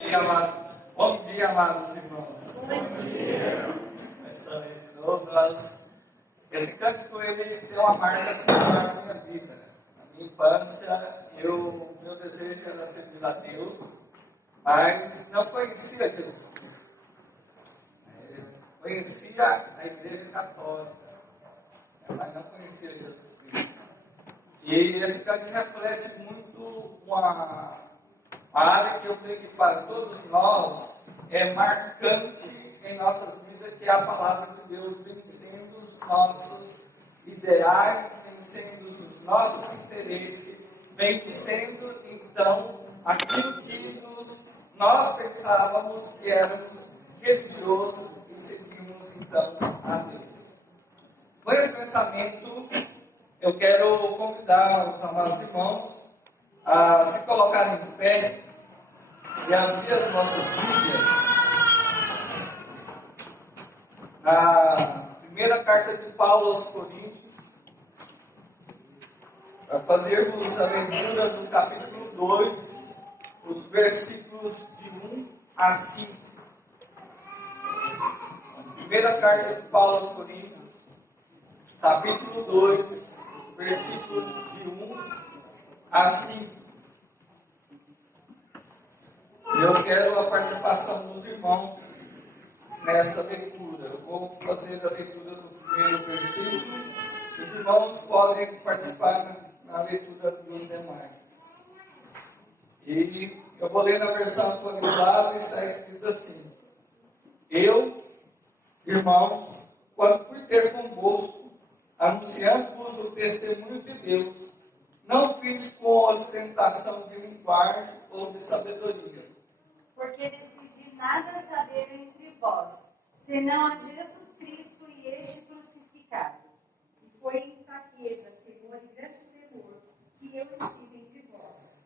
Bom dia, amados irmãos. Bom dia. Começando de novo, esse cântico ele tem uma marca singular na minha vida. Na minha infância, meu desejo era servir a Deus, mas não conhecia Jesus Cristo. Eu conhecia a Igreja Católica, mas não conhecia Jesus Cristo. E esse cântico reflete muito uma área que eu creio que para todos nós é marcante em nossas vidas, que é a palavra de Deus vencendo os nossos ideais, vencendo os nossos interesses, vencendo então aquilo que nós pensávamos que éramos religiosos e seguimos então a Deus. Com esse pensamento, eu quero convidar os amados irmãos a se colocarem de pé e abrir as nossas Bíblias na primeira carta de Paulo aos Coríntios, para fazermos a leitura do capítulo 2, os versículos de 1 a 5. Primeira carta de Paulo aos Coríntios, capítulo 2, versículos de 1 a 5. Eu quero a participação dos irmãos nessa leitura. Eu vou fazer a leitura do primeiro versículo. Os irmãos podem participar na leitura dos demais. E eu vou ler na versão atualizada e está escrito assim: Eu, irmãos, quando fui ter convosco, anunciando-vos o testemunho de Deus, não fiz com ostentação de linguagem ou de sabedoria. Porque decidi nada saber entre vós, senão a Jesus Cristo e este crucificado. E foi em fraqueza, temor e grande temor que eu estive entre vós.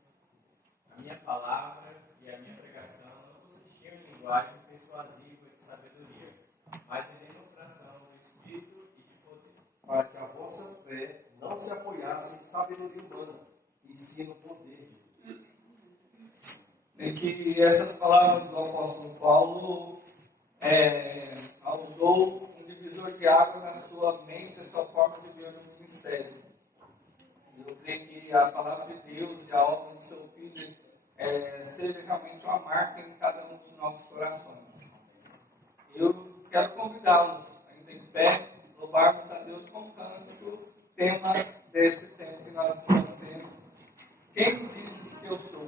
A minha palavra e a minha pregação não consistiam em linguagem persuasiva de sabedoria, mas em demonstração do Espírito e de poder. Para que a vossa fé não se apoiasse em sabedoria humana, e sim no poder de Deus. Em que essas palavras do apóstolo Paulo usou um divisor de água na sua mente, a sua forma de ver no ministério. Eu creio que a palavra de Deus e a obra do seu Filho seja realmente uma marca em cada um dos nossos corações. Eu quero convidá-los, ainda em pé, louvarmos a Deus com cântico, tema desse tempo que nós estamos tendo. Quem me dizes que eu sou?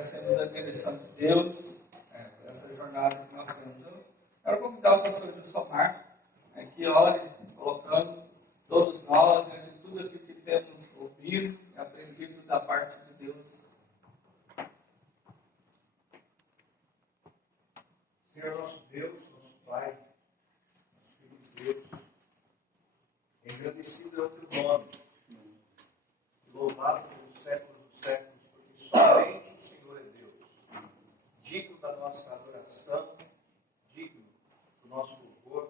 agradecemos a direção de Deus por essa jornada que nós temos. Eu quero convidar o pastor Gilsomar que ore, colocando todos nós diante de tudo aquilo que temos ouvido e aprendido da parte de Deus. Senhor nosso Deus, nosso Pai, nosso Filho de Deus, engrandecido é o teu nome, louvado pelos séculos dos séculos, porque somente o Senhor é Deus, digno da nossa adoração, digno do nosso louvor,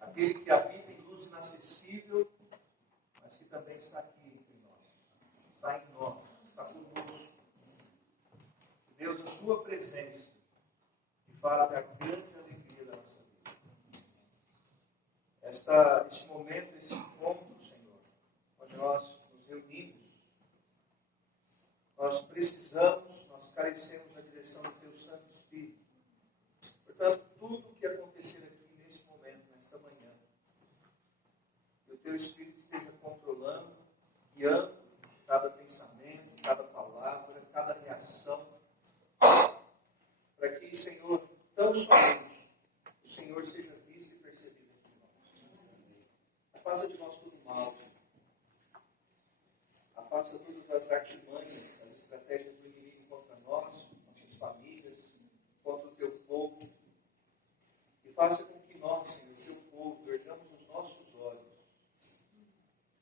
aquele que habita em luz inacessível, mas que também está aqui entre nós, está em nós, está conosco. Deus, a tua presença que fala da grande alegria da nossa vida. Este momento, esse encontro, Senhor, onde nós nos reunimos, nós precisamos, nós carecemos da direção do Teu Santo Espírito. Portanto, tudo o que acontecer aqui nesse momento, nesta manhã, que o Teu Espírito esteja controlando, guiando cada pensamento, cada palavra, cada reação, para que, Senhor, tão somente o Senhor seja visto e percebido entre nós. Afasta de nós todo mal, Senhor. Afasta todas as artimanhas, as estratégias do inimigo contra nós, nossas famílias, contra o Teu povo. E faça com que nós, Senhor, Teu povo, ergamos os nossos olhos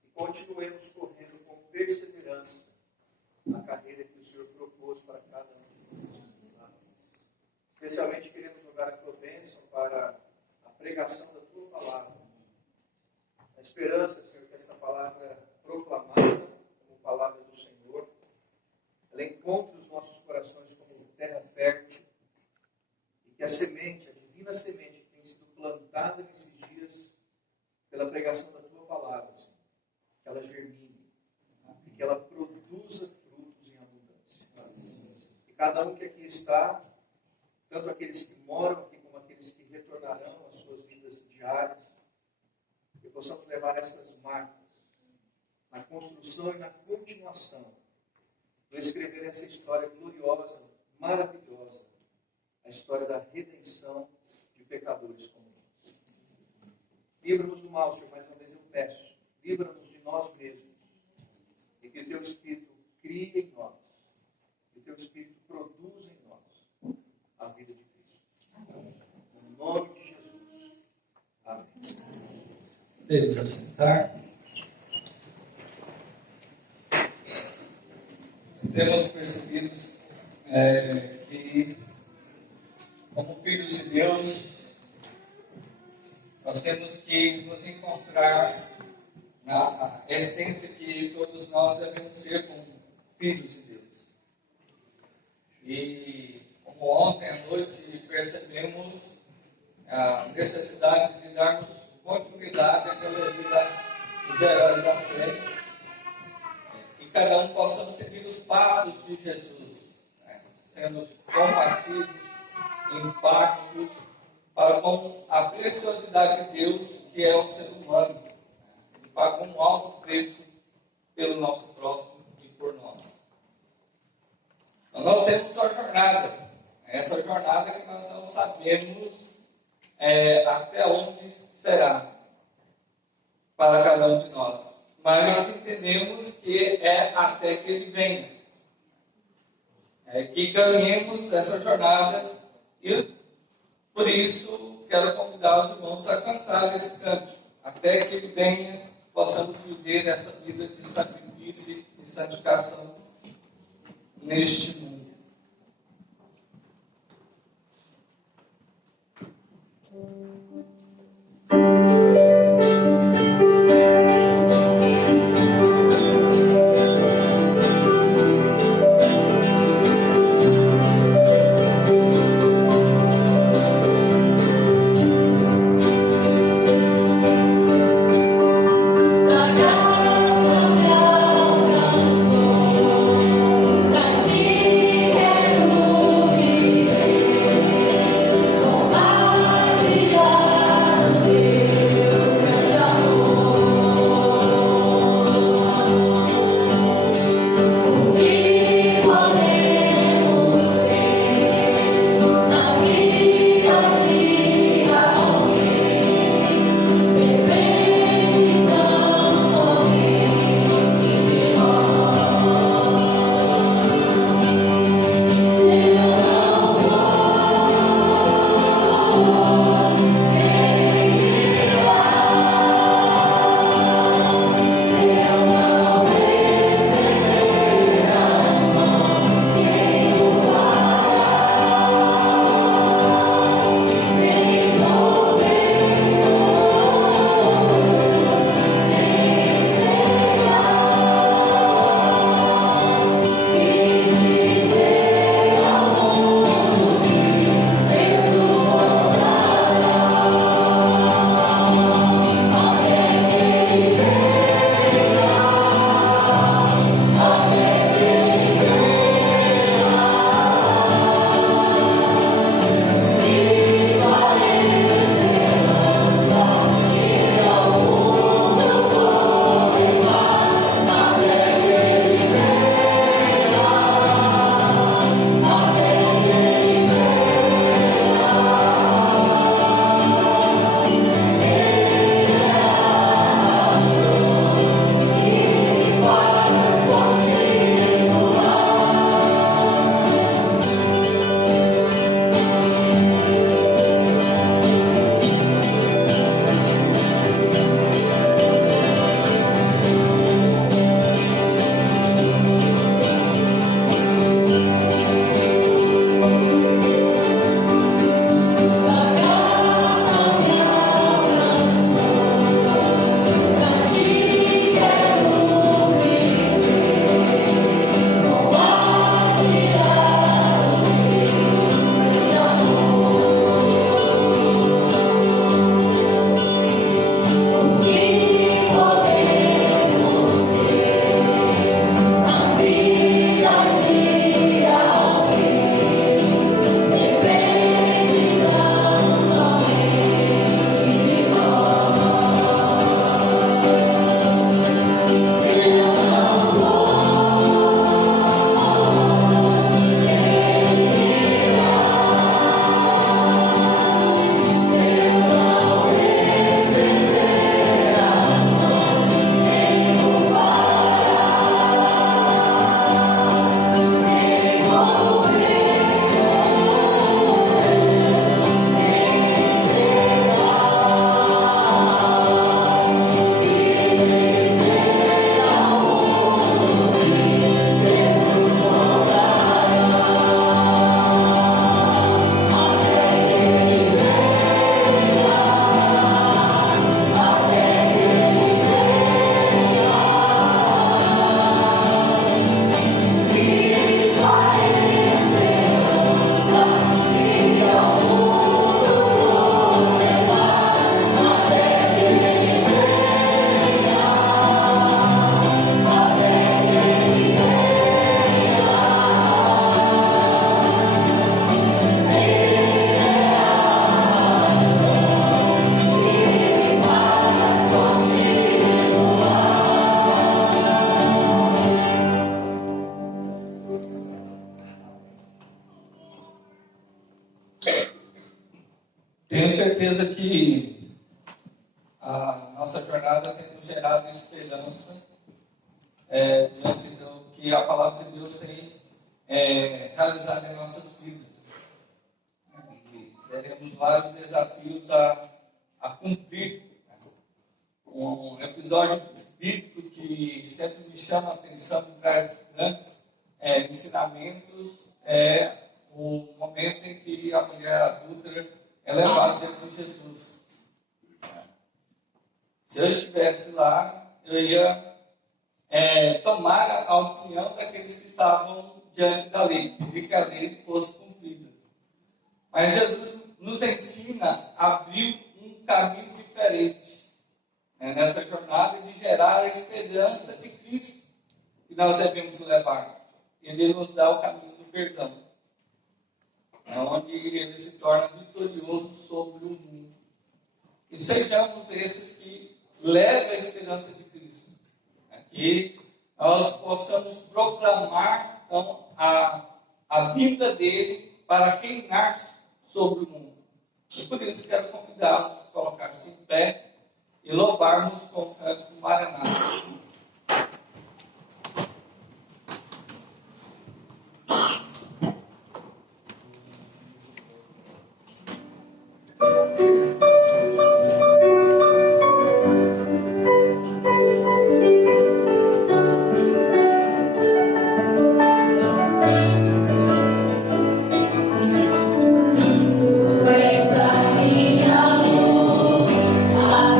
e continuemos correndo com perseverança a carreira que o Senhor propôs para cada um de nós. Especialmente queremos jogar a tua bênção para a pregação da tua palavra. A esperança, Senhor, que esta palavra proclamada como palavra do Senhor, ela encontre os nossos corações como terra fértil e que a semente, a divina semente que tem sido plantada nesses dias pela pregação da tua palavra, Senhor, que ela germine e que ela produza frutos em abundância. E cada um que aqui está, tanto aqueles que moram aqui como aqueles que retornarão às suas vidas diárias, que possamos levar essas marcas na construção e na continuação do escrever essa história gloriosa, maravilhosa, a história da redenção de pecadores como nós. Livra-nos do mal, Senhor, mais uma vez eu peço, livra-nos de nós mesmos e que o Teu Espírito crie em nós, que o Teu Espírito produza em nós a vida de Cristo. No nome de Jesus. Amém. Podemos assentar. Temos percebido que, como filhos de Deus, nós temos que nos encontrar na essência que todos nós devemos ser como filhos de Deus. E como ontem à noite percebemos a necessidade de darmos continuidade àquela vida dos heróis da fé, e cada um possamos seguir os passos de Jesus, sendo compassivos, empáticos, para com a preciosidade de Deus, que é o ser humano, que pagou um alto preço pelo nosso próximo e por nós. Então, nós temos uma jornada, essa jornada que nós não sabemos até onde será para cada um de nós, mas nós entendemos que é até que Ele venha, que caminhemos essa jornada, e por isso quero convidar os irmãos a cantar esse canto, até que Ele venha, possamos viver essa vida de sacrifício e santificação neste mundo. Pra ti quero viver. certeza que a nossa jornada tem nos gerado esperança diante do que a palavra de Deus tem realizado em nossas vidas. E teremos vários desafios a cumprir. Um episódio bíblico que sempre me chama a atenção e traz grandes ensinamentos é o momento em que a mulher adúltera é levada por Jesus. Se eu estivesse lá, eu ia tomar a opinião daqueles que estavam diante da lei, pedir que a lei fosse cumprida. Mas Jesus nos ensina a abrir um caminho diferente nessa jornada de gerar a esperança de Cristo que nós devemos levar. Ele nos dá o caminho do perdão, onde ele se torna vitorioso sobre o mundo. E sejamos esses que levam a esperança de Cristo. Que nós possamos proclamar então, a vinda dele para reinar sobre o mundo. E por isso quero convidá-los a colocar-se em pé e louvarmos com o canto do Maranata.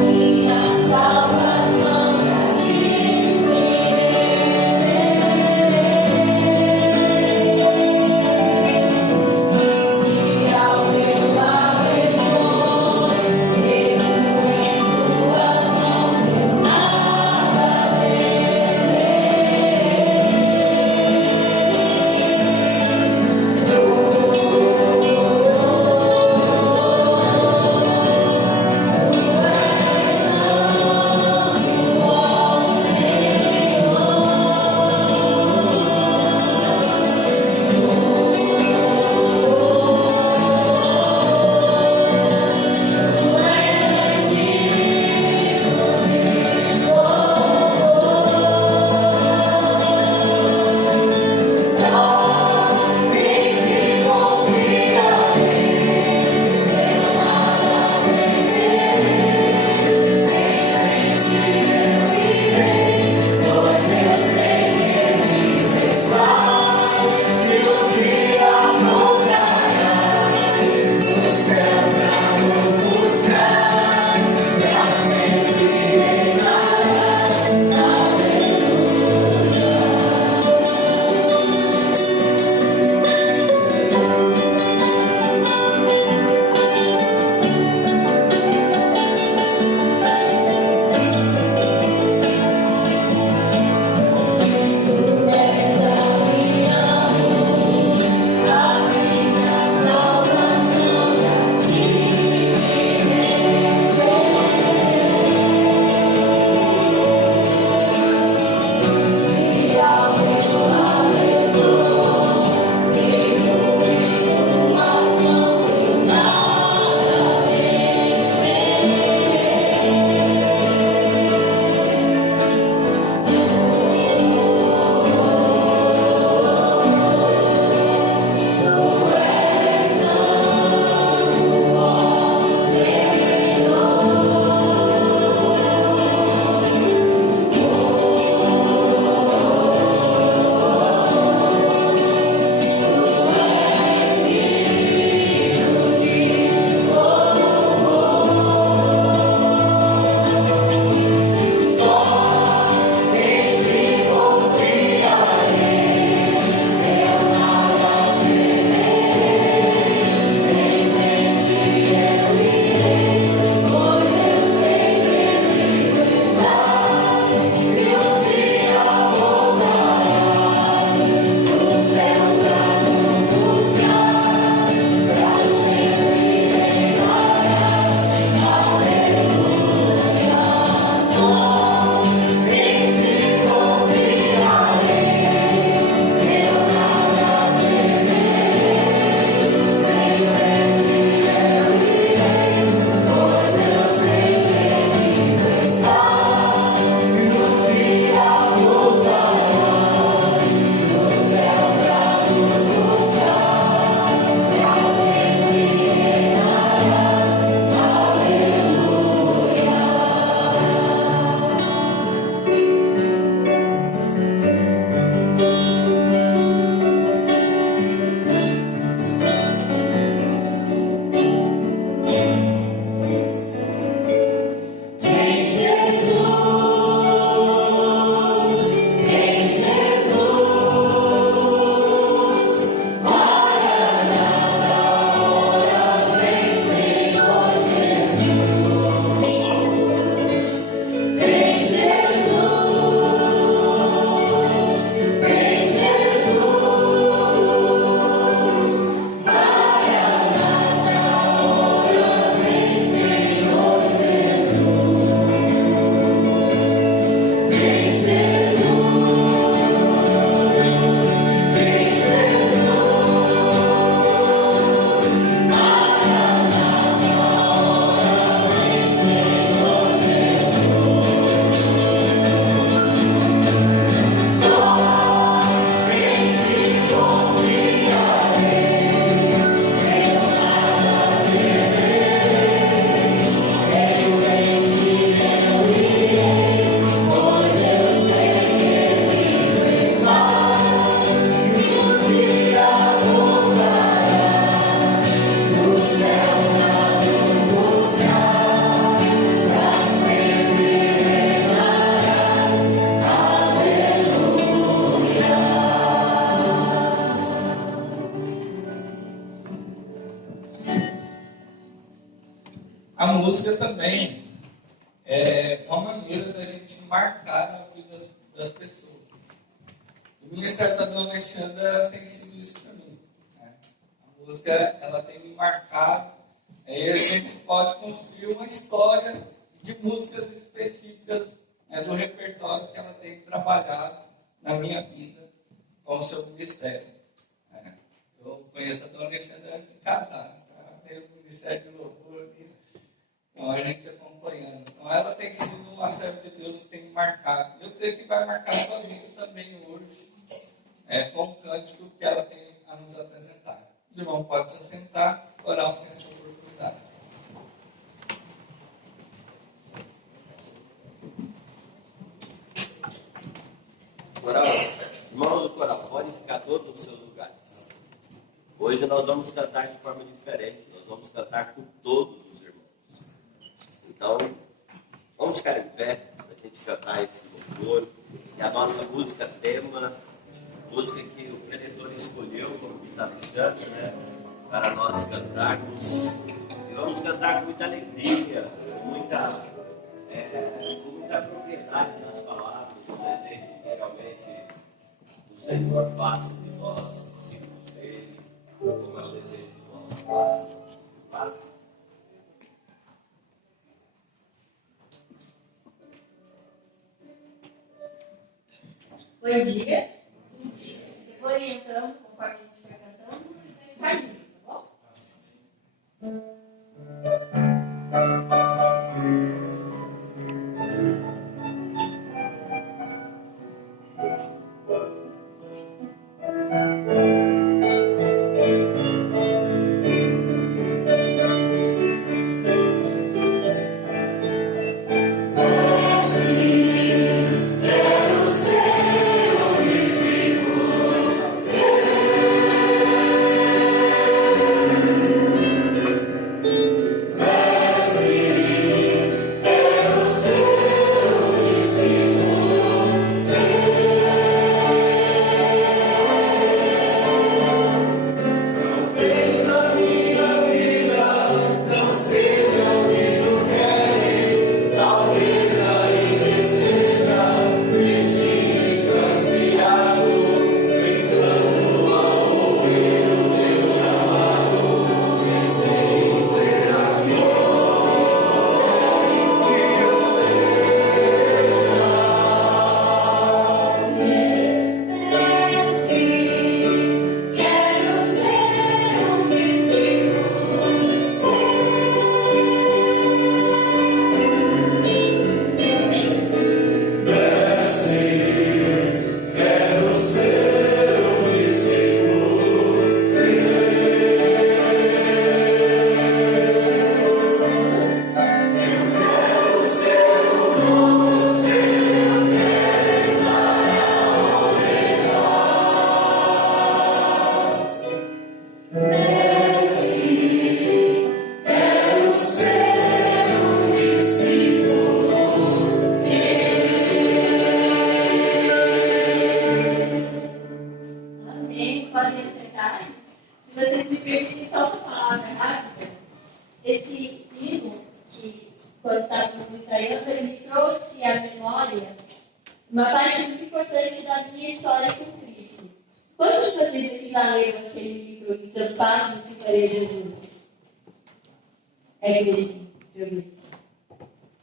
Minha salvação. música também é uma maneira da gente marcar a vida das pessoas. O Ministério da Dona Alexandra tem sido isso para mim. Né? A música, ela tem me marcado. Aí a gente pode construir uma história de músicas específicas, né, do repertório que ela tem trabalhado na minha vida com o seu ministério. Né? Eu conheço a Dona Alexandra antes de casar. Ela tem o Ministério de Louvor aqui. Então a gente acompanhando. Então ela tem sido uma serva de Deus que tem me marcado. Eu creio que vai marcar sua vida também hoje. Com o cântico que ela tem a nos apresentar. Os irmãos podem se assentar, orar com essa oportunidade. Coral, irmãos do coral, podem ficar todos nos seus lugares. Hoje nós vamos cantar de forma diferente, nós vamos cantar com todos os irmãos. Então, vamos ficar em pé para a gente cantar esse louvor. E a nossa música tema, música que o preletor escolheu, como diz Alexandre, né, para nós cantarmos. E vamos cantar com muita alegria, com muita propriedade nas palavras, o desejo que realmente o Senhor faça de nós, discípulos dele, como é o desejo do nosso Pai. Tá? Bom dia. Eu vou orientando conforme a gente vai cantando e vai ficar lindo, tá bom? uma parte muito importante da minha história com Cristo. Quantos de vocês aqui já leram aquele livro, Em Seus Passos, o que faria Jesus? É igreja, eu vi.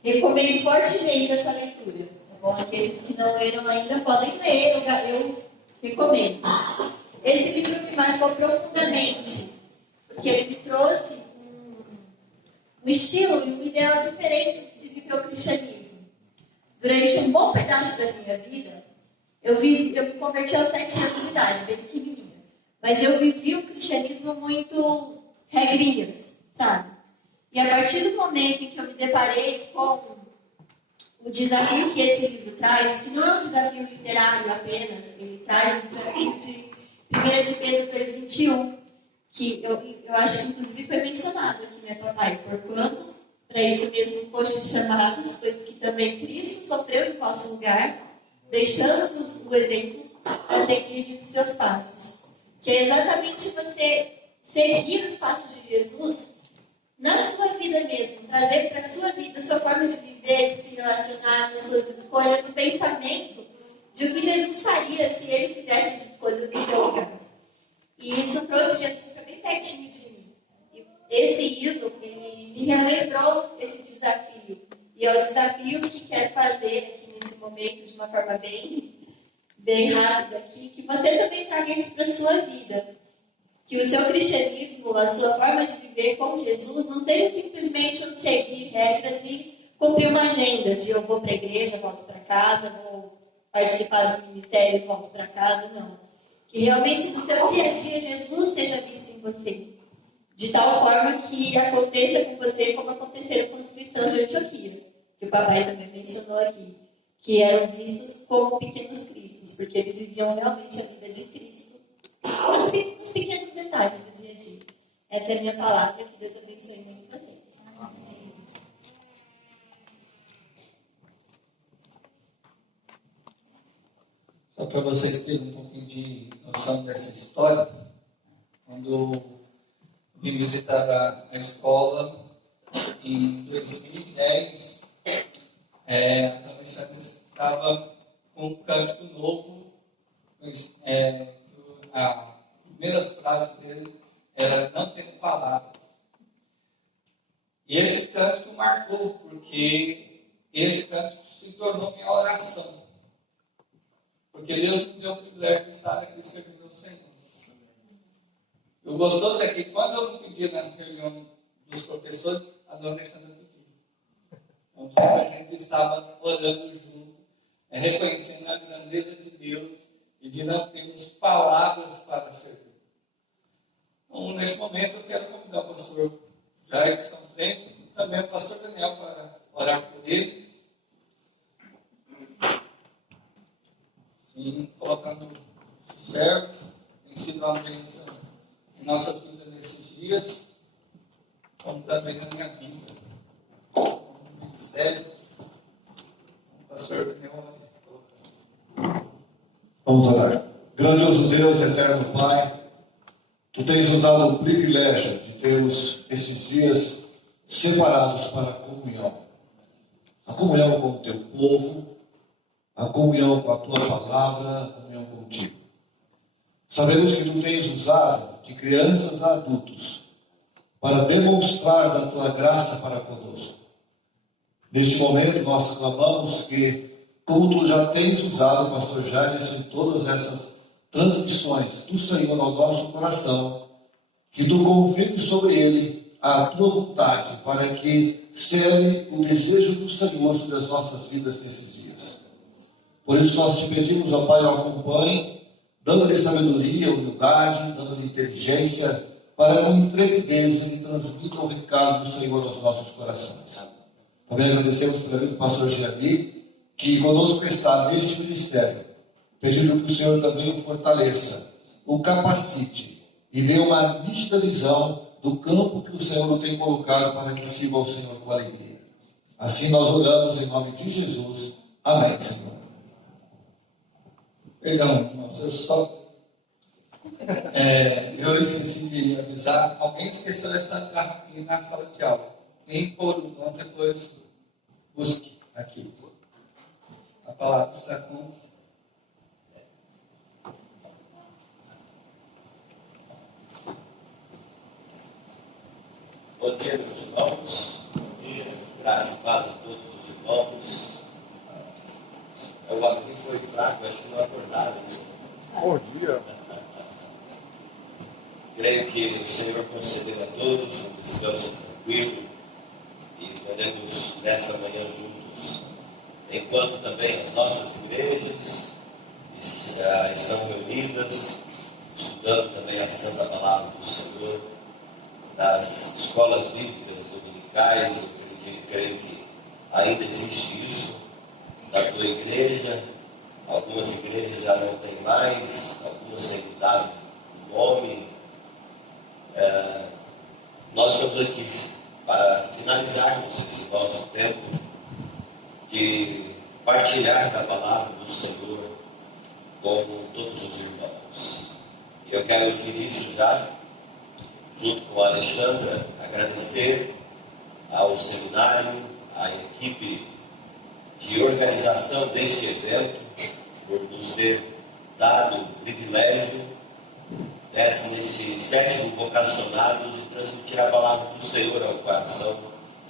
Recomendo fortemente essa leitura. Tá bom? Aqueles que não leram ainda podem ler, eu recomendo. Esse livro me marcou profundamente, porque ele me trouxe um estilo e um ideal diferente de se viver o cristianismo. Durante um bom pedaço da minha vida, eu me converti aos 7 anos de idade, bem pequenininha. Mas eu vivi o cristianismo muito regrinhas, sabe? E a partir do momento em que eu me deparei com o desafio que esse livro traz, que não é um desafio literário apenas, ele traz o desafio de 1 de Pedro 2,21, que eu acho que inclusive foi mencionado aqui, né, papai? Porquanto, para isso mesmo fostes chamados, pois que também Cristo sofreu em vosso lugar, deixando-vos o exemplo para seguir os seus passos. Que é exatamente você seguir os passos de Jesus na sua vida mesmo, trazer para a sua vida, a sua forma de viver, de se relacionar, nas suas escolhas, o pensamento de o que Jesus faria se ele fizesse as escolhas em seu lugar. E isso trouxe Jesus para bem pertinho de mim. E esse hino, ele me relembrou esse desafio. E é o desafio que quero fazer aqui nesse momento, de uma forma bem rápida aqui, que você também traga isso para a sua vida. Que o seu cristianismo, a sua forma de viver com Jesus, não seja simplesmente um seguir regras e cumprir uma agenda de eu vou para a igreja, volto para casa, vou participar dos ministérios, volto para casa, não. Que realmente no seu dia a dia Jesus seja visto em você. De tal forma que aconteça com você como aconteceram com os cristãos de Antioquia, que o papai também mencionou aqui, que eram vistos como pequenos cristos, porque eles viviam realmente a vida de Cristo, nos pequenos detalhes do dia a dia. Essa é a minha palavra, que Deus abençoe muito vocês. Amém. Só para vocês terem um pouquinho de noção dessa história, quando eu vim visitar a escola em 2010, a Dona Santos estava com um cântico novo, as primeiras frases dele era não tenho palavras. E esse cântico marcou, porque esse cântico se tornou minha oração. Porque Deus me deu o privilégio de estar aqui servindo ao Senhor. O gostoso é que quando eu não pedia nas reuniões dos professores, a Dona Alexandra pedia. Então sempre a gente estava orando junto, reconhecendo a grandeza de Deus e de não termos palavras para servir. Então, nesse momento, eu quero convidar o pastor Jackson Frente e também o pastor Daniel para orar por ele. Sim, colocando esse servo, tem sido uma bênção em nossa vida nesses dias, como também na minha vida, como no ministério. O pastor Daniel vai colocar. Vamos orar. Grandioso Deus, eterno Pai, Tu tens nos dado o privilégio de termos esses dias separados para a comunhão. A comunhão com o Teu povo, a comunhão com a Tua palavra, a comunhão contigo. Sabemos que Tu tens usado de crianças a adultos para demonstrar da Tua graça para conosco. Neste momento nós clamamos que, como Tu já tens usado o pastor Jairson em todas essas transmissões do Senhor ao nosso coração, que Tu confirme sobre ele a Tua vontade para que cele o desejo do Senhor sobre as nossas vidas nesses dias. Por isso nós te pedimos, ó Pai, o acompanhe, dando-lhe sabedoria, humildade, dando-lhe inteligência, para com intrepidez ele transmita o recado do Senhor aos nossos corações. Também agradecemos pela vida do pastor Gianni, que conosco está neste ministério, pedindo que o Senhor também o fortaleça, o capacite e dê uma nítida visão do campo que o Senhor tem colocado para que sirva ao Senhor com alegria. Assim nós oramos em nome de Jesus. Amém, Senhor. Perdão, irmãos, eu esqueci de avisar, alguém esqueceu essa garrafinha na sala de aula. Quem pôr o nome, depois busque aqui. A palavra está com... Bom dia, meus irmãos. Bom dia. Graça e paz a todos os irmãos. O Wagner foi fraco, acho que não acordaram. Bom dia. Creio que o Senhor concedeu a todos um descanso tranquilo e podemos nessa manhã juntos, enquanto também as nossas igrejas estão reunidas, estudando também a Santa Palavra do Senhor, nas escolas bíblicas dominicais. Eu creio que ainda existe isso na tua igreja. Algumas igrejas já não tem mais, algumas têm mudado o nome. Nós estamos aqui para finalizarmos esse nosso tempo de partilhar da palavra do Senhor com todos os irmãos. Eu quero de início já junto com a Alexandra, agradecer ao seminário, à equipe de organização deste evento, por nos ter dado o privilégio, nesse 7º vocacionados, de transmitir a palavra do Senhor ao coração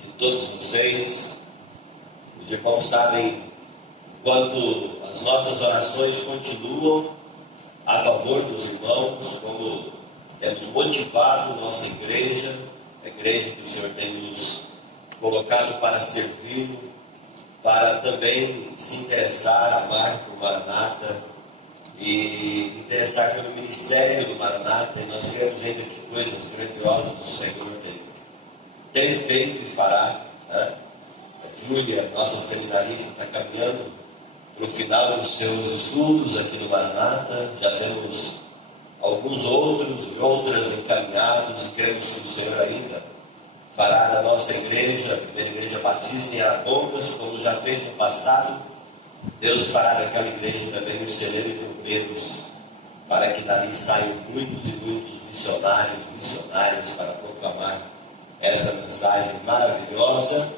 de todos vocês. Os irmãos sabem quanto as nossas orações continuam a favor dos irmãos, como temos motivado nossa igreja, a igreja que o Senhor tem nos colocado para servi-lo, para também se interessar, amar por Maranata e interessar pelo ministério do Maranata. E nós queremos ainda que coisas grandiosas do Senhor tem feito e fará. Né? A Júlia, nossa seminarista, está caminhando para o final dos seus estudos aqui no Maranata. Já temos alguns outras encaminhados, e queremos que o Senhor ainda fará da nossa igreja, a primeira igreja batista em Arapongas, como já fez no passado. Deus fará daquela igreja também um celeiro de bombeiros, para que dali saiam muitos e muitos missionários para proclamar essa mensagem maravilhosa,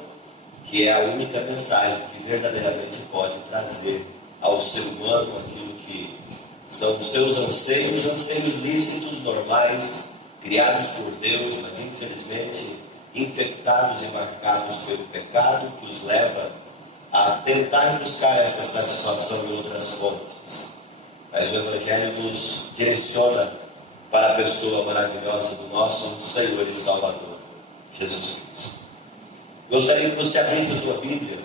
que é a única mensagem que verdadeiramente pode trazer ao ser humano aquilo que são os seus anseios lícitos, normais, criados por Deus, mas infelizmente infectados e marcados pelo pecado, que os leva a tentar buscar essa satisfação em outras fontes. Mas o Evangelho nos direciona para a pessoa maravilhosa do nosso Senhor e Salvador, Jesus Cristo. Gostaria que você abrisse a tua Bíblia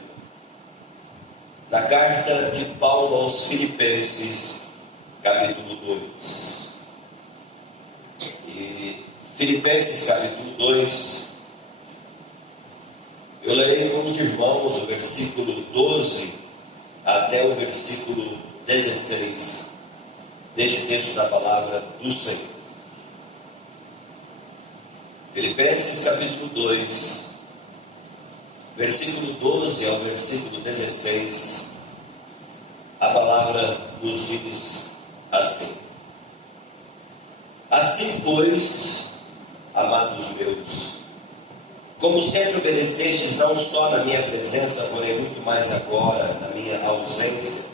na carta de Paulo aos Filipenses, capítulo 2. E Filipenses, capítulo 2, eu lerei com os irmãos o versículo 12 até o versículo 16 deste texto da palavra do Senhor. Filipenses capítulo 2, versículo 12 ao versículo 16, a palavra nos diz assim: Assim, pois, amados meus, como sempre obedecestes não só na minha presença, porém muito mais agora na minha ausência,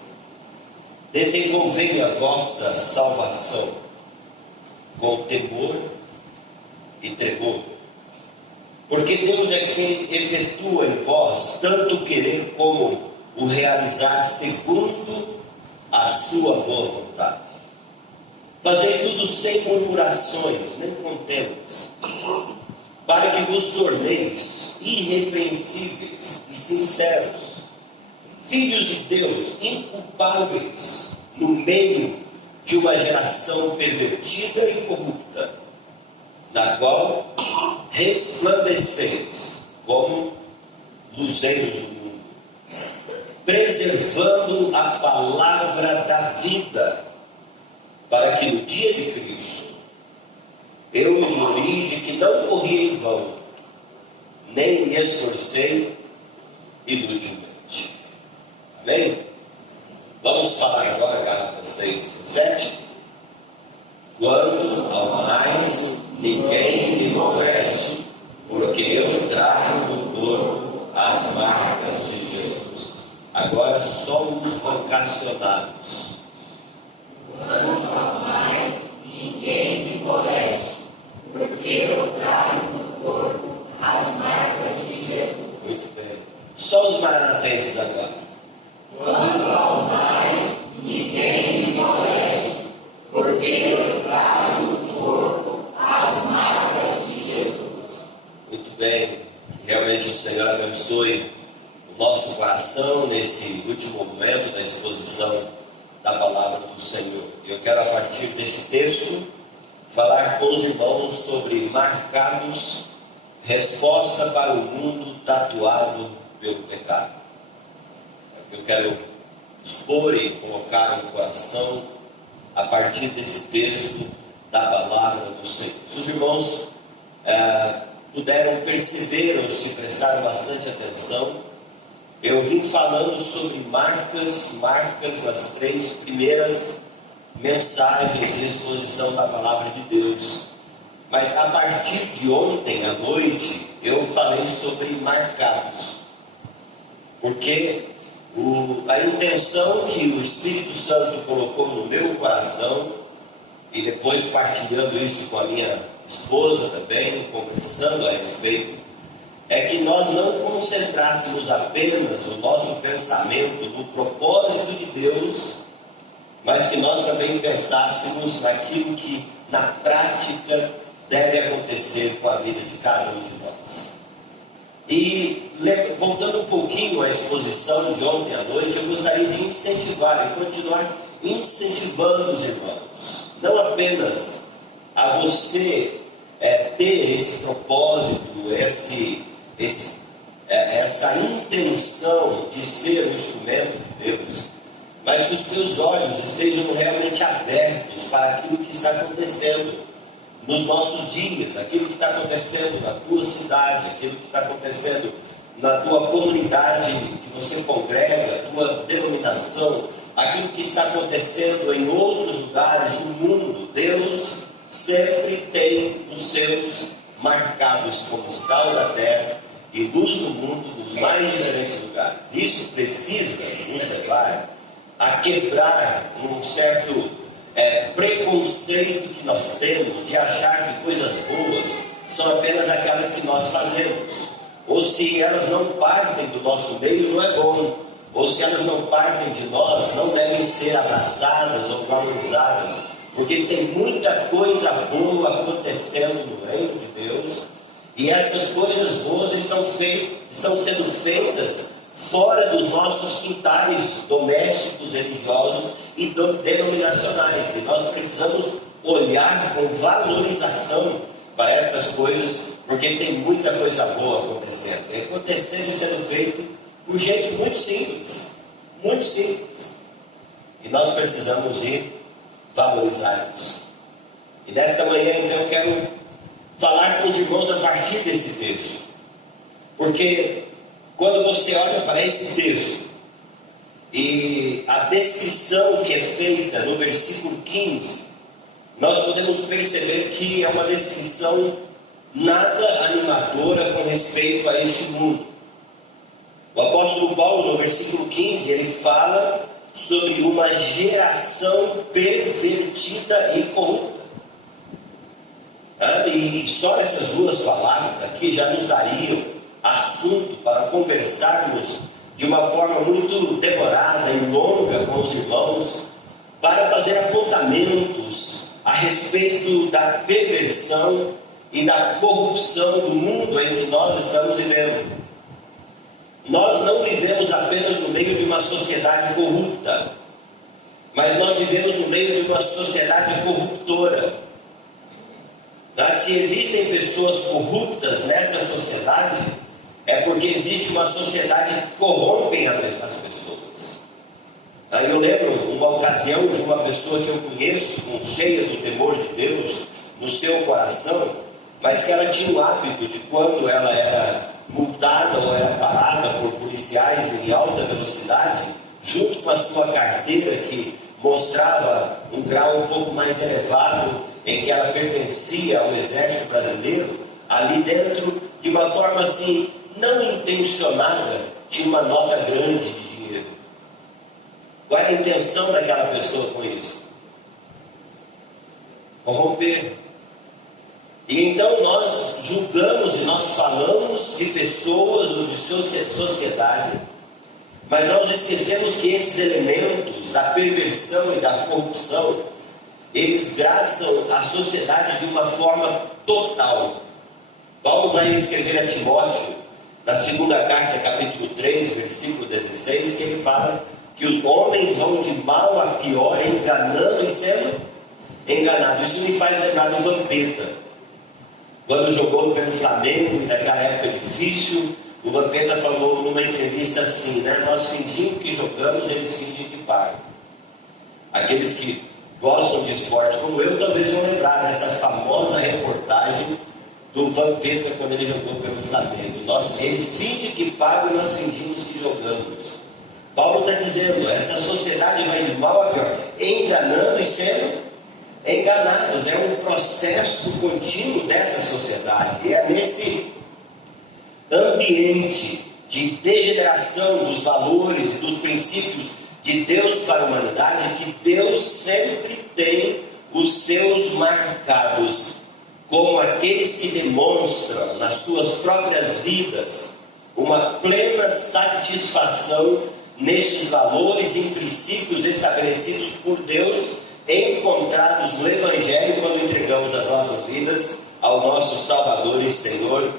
desenvolvei a vossa salvação com temor e tremor, porque Deus é quem efetua em vós tanto o querer como o realizar segundo a sua boa vontade. Fazei tudo sem murmurações, nem contendas, para que vos torneis irrepreensíveis e sinceros, filhos de Deus, inculpáveis no meio de uma geração pervertida e corrupta, na qual resplandeceis como luzeiros do mundo, preservando a palavra da vida, para que no dia de Cristo eu me lembre de que não corri em vão, nem me esforcei inutilmente. Amém? Vamos falar agora, Gálatas 6:17. Quanto ao mais, ninguém me moleste, porque eu trago no corpo as marcas de Jesus. Agora somos vocacionados. Quanto ao mais, ninguém me moleste, porque eu trago no corpo as marcas de Jesus. Muito bem. Só os maranatenses agora. Quanto ao mais, ninguém me moleste, porque eu trago no corpo as marcas de Jesus. Muito bem. Realmente o Senhor abençoe o nosso coração nesse último momento da exposição da palavra do Senhor. Eu quero, a partir desse texto, falar com os irmãos sobre marcados, resposta para o mundo tatuado pelo pecado. Eu quero expor e colocar no coração, a partir desse texto da palavra do Senhor. Se os irmãos puderam perceber ou se prestaram bastante atenção, eu vim falando sobre marcas nas 3 primeiras mensagens de exposição da palavra de Deus. Mas a partir de ontem à noite, eu falei sobre marcados. Porque a intenção que o Espírito Santo colocou no meu coração, e depois partilhando isso com a minha esposa também, conversando a respeito, é que nós não concentrássemos apenas o nosso pensamento no propósito de Deus, mas que nós também pensássemos naquilo que na prática deve acontecer com a vida de cada um de nós. E voltando um pouquinho à exposição de ontem à noite, eu gostaria de incentivar e continuar incentivando os irmãos, não apenas a você ter esse propósito, essa intenção de ser um instrumento de Deus, mas que os teus olhos estejam realmente abertos para aquilo que está acontecendo nos nossos dias, aquilo que está acontecendo na tua cidade, aquilo que está acontecendo na tua comunidade que você congrega, tua denominação, aquilo que está acontecendo em outros lugares do mundo. Deus sempre tem os seus marcados como sal da terra e luz do mundo nos mais diferentes lugares. Isso precisa nos levar a quebrar um certo preconceito que nós temos de achar que coisas boas são apenas aquelas que nós fazemos, ou se elas não partem do nosso meio, não é bom, ou se elas não partem de nós, não devem ser abraçadas ou valorizadas, porque tem muita coisa boa acontecendo no reino de Deus, e essas coisas boas estão sendo feitas fora dos nossos quintais domésticos, religiosos e denominacionais. E nós precisamos olhar com valorização para essas coisas, porque tem muita coisa boa acontecendo. E acontecendo e sendo feito por gente muito simples. Muito simples. E nós precisamos de valorizar isso. E nesta manhã, então, eu quero falar com os irmãos a partir desse texto. Porque quando você olha para esse texto e a descrição que é feita no versículo 15, nós podemos perceber que é uma descrição nada animadora com respeito a este mundo. O apóstolo Paulo, no versículo 15, ele fala sobre uma geração pervertida e corrupta. E só essas duas palavras aqui já nos dariam assunto para conversarmos de uma forma muito demorada e longa com os irmãos, para fazer apontamentos a respeito da perversão e da corrupção do mundo em que nós estamos vivendo. Nós não vivemos apenas no meio de uma sociedade corrupta, mas nós vivemos no meio de uma sociedade corruptora. Se existem pessoas corruptas nessa sociedade, é porque existe uma sociedade que corrompe as pessoas. Eu lembro uma ocasião de uma pessoa que eu conheço, cheia do temor de Deus no seu coração, mas que ela tinha o hábito de, quando ela era multada ou era parada por policiais em alta velocidade, junto com a sua carteira que mostrava um grau um pouco mais elevado em que ela pertencia ao exército brasileiro, ali dentro, de uma forma assim, não intencionada, tinha uma nota grande de dinheiro. Qual é a intenção daquela pessoa com isso? Corromper. E então nós julgamos e nós falamos de pessoas ou de sociedade, mas nós esquecemos que esses elementos da perversão e da corrupção, eles graçam a sociedade de uma forma total. Paulo vai escrever a Timóteo, na segunda carta, capítulo 3, versículo 16, que ele fala que os homens vão de mal a pior, enganando e sendo enganados. Isso me faz lembrar do Vampeta, quando jogou pelo Flamengo, naquela época difícil. O Vampeta falou numa entrevista assim, nós fingimos que jogamos, eles fingem que pagam. Aqueles que gostam de esporte como eu, talvez vão lembrar dessa famosa reportagem do Vampeta quando ele jogou pelo Flamengo. Eles fingem que pagam e nós fingimos que jogamos. Paulo está dizendo, essa sociedade vai de mal a pior, enganando e sendo enganados. É um processo contínuo dessa sociedade. E é nesse ambiente de degeneração dos valores e dos princípios de Deus para a humanidade que Deus sempre tem os seus marcados como aqueles que demonstram nas suas próprias vidas uma plena satisfação nestes valores e princípios estabelecidos por Deus, encontrados no Evangelho quando entregamos as nossas vidas ao nosso Salvador e Senhor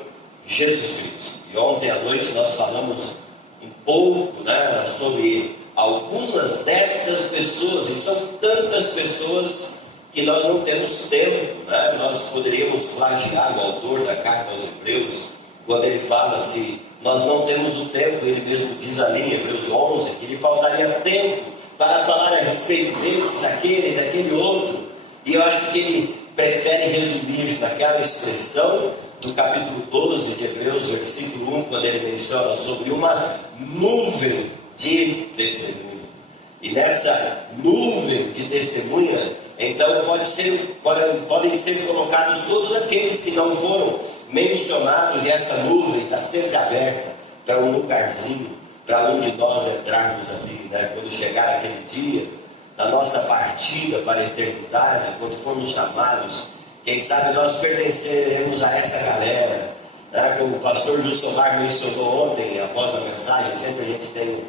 Jesus Cristo. E ontem à noite nós falamos um pouco, sobre algumas destas pessoas, e são tantas pessoas que nós não temos tempo, Nós poderíamos plagiar o autor da carta aos Hebreus, quando ele fala se nós não temos o tempo, ele mesmo diz ali em Hebreus 11, que lhe faltaria tempo para falar a respeito desse, daquele outro, e eu acho que ele prefere resumir naquela expressão do capítulo 12 de Hebreus, versículo 1, quando ele menciona sobre uma nuvem de testemunha. E nessa nuvem de testemunha, então podem ser colocados todos aqueles que não foram mencionados, e essa nuvem está sempre aberta para um lugarzinho, para onde nós entrarmos ali, quando chegar aquele dia da nossa partida para a eternidade, quando formos chamados, quem sabe nós pertenceremos a essa galera, como o pastor Gilsomar mencionou ontem, após a mensagem, sempre a gente tem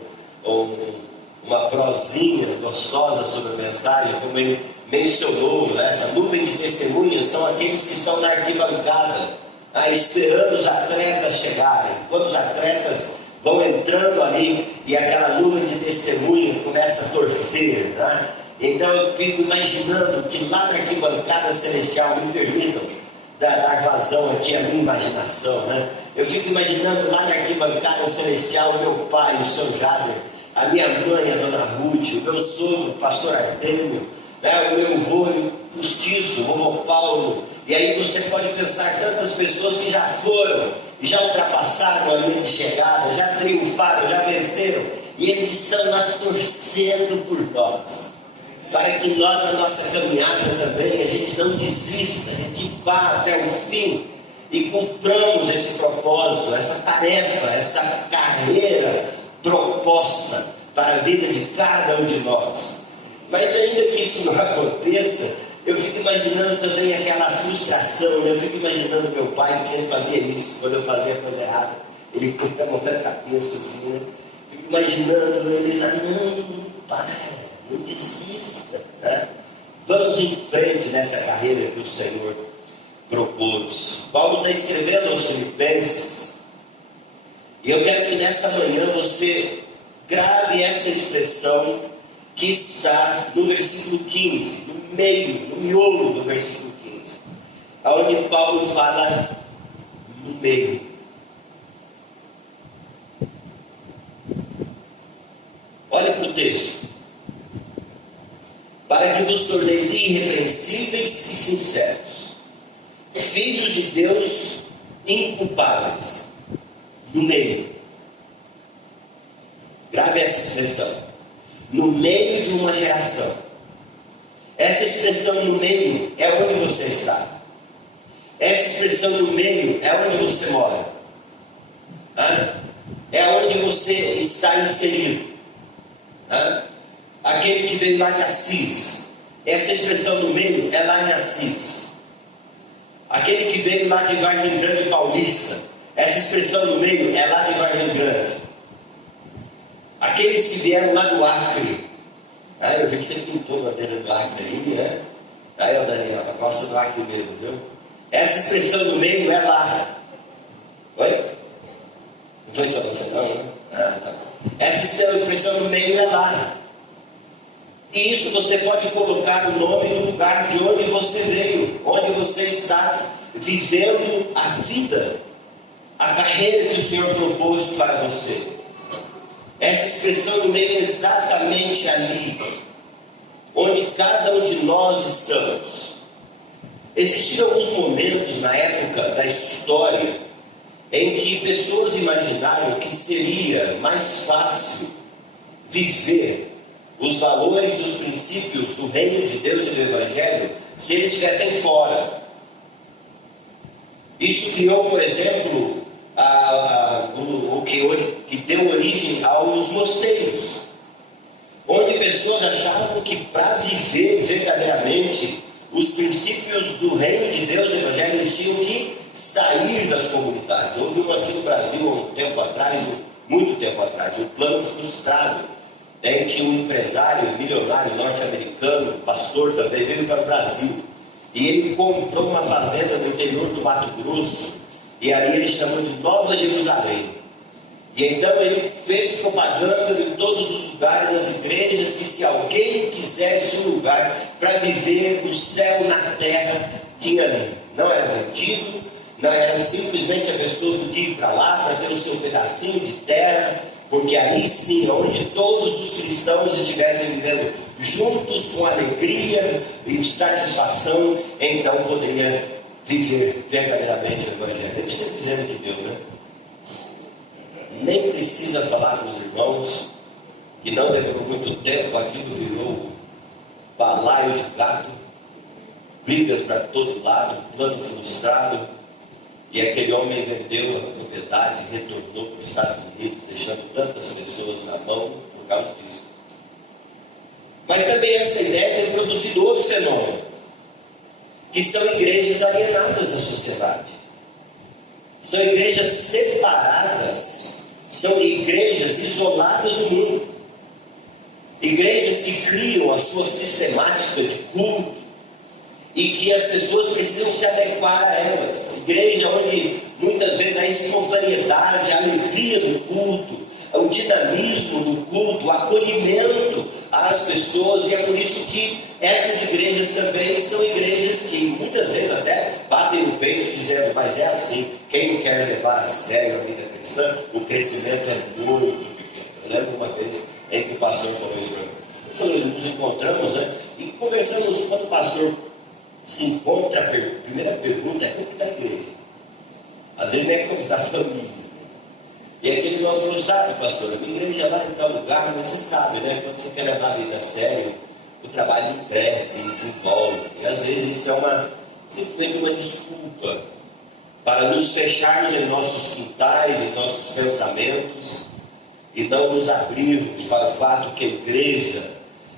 uma prosinha gostosa sobre a mensagem, como ele mencionou, essa nuvem de testemunhas são aqueles que estão na arquibancada, esperando os atletas chegarem. Quando os atletas vão entrando ali e aquela nuvem de testemunha começa a torcer, Então eu fico imaginando que lá na arquibancada celestial, me permitam dar vazão aqui à minha imaginação, Eu fico imaginando lá na arquibancada celestial o meu pai, o seu Jader, a minha mãe, a dona Ruth, o meu sogro, o pastor Artêmio, o meu avô postiço, o vovô Paulo. E aí você pode pensar tantas pessoas que já foram, já ultrapassaram a linha de chegada, já triunfaram, já venceram, e eles estão lá torcendo por nós, para que nós, na nossa caminhada também, a gente não desista, a gente vá até o fim e cumpramos esse propósito, essa tarefa, essa carreira proposta para a vida de cada um de nós. Mas ainda que isso não aconteça, eu fico imaginando também aquela frustração, Eu fico imaginando meu pai, que sempre fazia isso, quando eu fazia coisa errada, ele põe a mão na cabeça assim, Fico imaginando ele lá, não para, não desista, Vamos em frente nessa carreira que o Senhor propôs. Paulo está escrevendo aos Filipenses, e eu quero que nessa manhã você grave essa expressão que está no versículo 15, no meio, no miolo do versículo 15, onde Paulo fala no meio. Olha para o texto. Para que vos torneis irrepreensíveis e sinceros, filhos de Deus inculpáveis, no meio. Grave essa expressão. No meio de uma geração. Essa expressão no meio é onde você está. Essa expressão no meio é onde você mora. É onde você está inserido. Aquele que veio lá de Assis. Essa expressão no meio é lá em Assis. Aquele que veio lá de Vargem Grande Paulista. Essa expressão no meio é lá de Vargem Grande. Aqueles que vieram lá do Acre. Eu vi que você pintou a bandeira do Acre aí, Aí, Daniel, gosta do Acre mesmo, viu? Essa expressão no meio é lá. Oi? Não foi só você não, Tá. Essa expressão no meio é lá. E isso você pode colocar o nome no lugar de onde você veio, onde você está vivendo a vida, a carreira que o Senhor propôs para você. Essa expressão no meio é exatamente ali, onde cada um de nós estamos. Existiram alguns momentos na época da história em que pessoas imaginaram que seria mais fácil viver os valores, os princípios do reino de Deus e do Evangelho se eles estivessem fora. Isso criou, por exemplo, o que deu origem aos mosteiros, onde pessoas achavam que para viver verdadeiramente os princípios do reino de Deus, do Evangelho, eles tinham que sair das comunidades. Houve um aqui no Brasil, há um tempo atrás, muito tempo atrás, um plano frustrado, em que um empresário milionário norte-americano, pastor também, veio para o Brasil. E ele comprou uma fazenda no interior do Mato Grosso, e ali ele chamou de Nova Jerusalém. E então ele fez propaganda em todos os lugares das igrejas, que se alguém quisesse um lugar para viver o céu na terra, tinha ali. Não era vendido, não era simplesmente a pessoa podia ir para lá para ter o seu pedacinho de terra, porque ali sim, onde todos os cristãos estivessem vivendo juntos com alegria e satisfação, então poderia viver verdadeiramente o Evangelho. Nem precisa dizer o que deu, né? Nem precisa falar com os irmãos, que não demorou muito tempo, aquilo virou balaio de gato, brigas para todo lado, plano frustrado, e aquele homem vendeu a propriedade e retornou para os Estados Unidos, deixando tantas pessoas na mão por causa disso. Mas também essa ideia tem produzido outro fenômeno, que são igrejas alienadas da sociedade. São igrejas separadas, são igrejas isoladas do mundo. Igrejas que criam a sua sistemática de culto e que as pessoas precisam se adequar a elas. Igreja onde muitas vezes a espontaneidade, a alegria do culto, o dinamismo do culto, o acolhimento às pessoas, e é por isso que essas igrejas também são igrejas que muitas vezes até batem no peito dizendo, mas é assim, quem não quer levar a sério a vida cristã, o crescimento é muito pequeno. Eu lembro uma vez em que o pastor falou isso para mim. Nos encontramos, né, e conversamos. Quando o pastor se encontra, a primeira pergunta é como que está a igreja? Às vezes nem é como está a família. E aquele irmão falou, sabe, pastor, a minha igreja lá em tal lugar, mas você sabe, né? Quando você quer levar a vida a sério, o trabalho cresce, desenvolve. E às vezes isso é simplesmente uma desculpa para nos fecharmos em nossos quintais, em nossos pensamentos, e não nos abrirmos para o fato que a igreja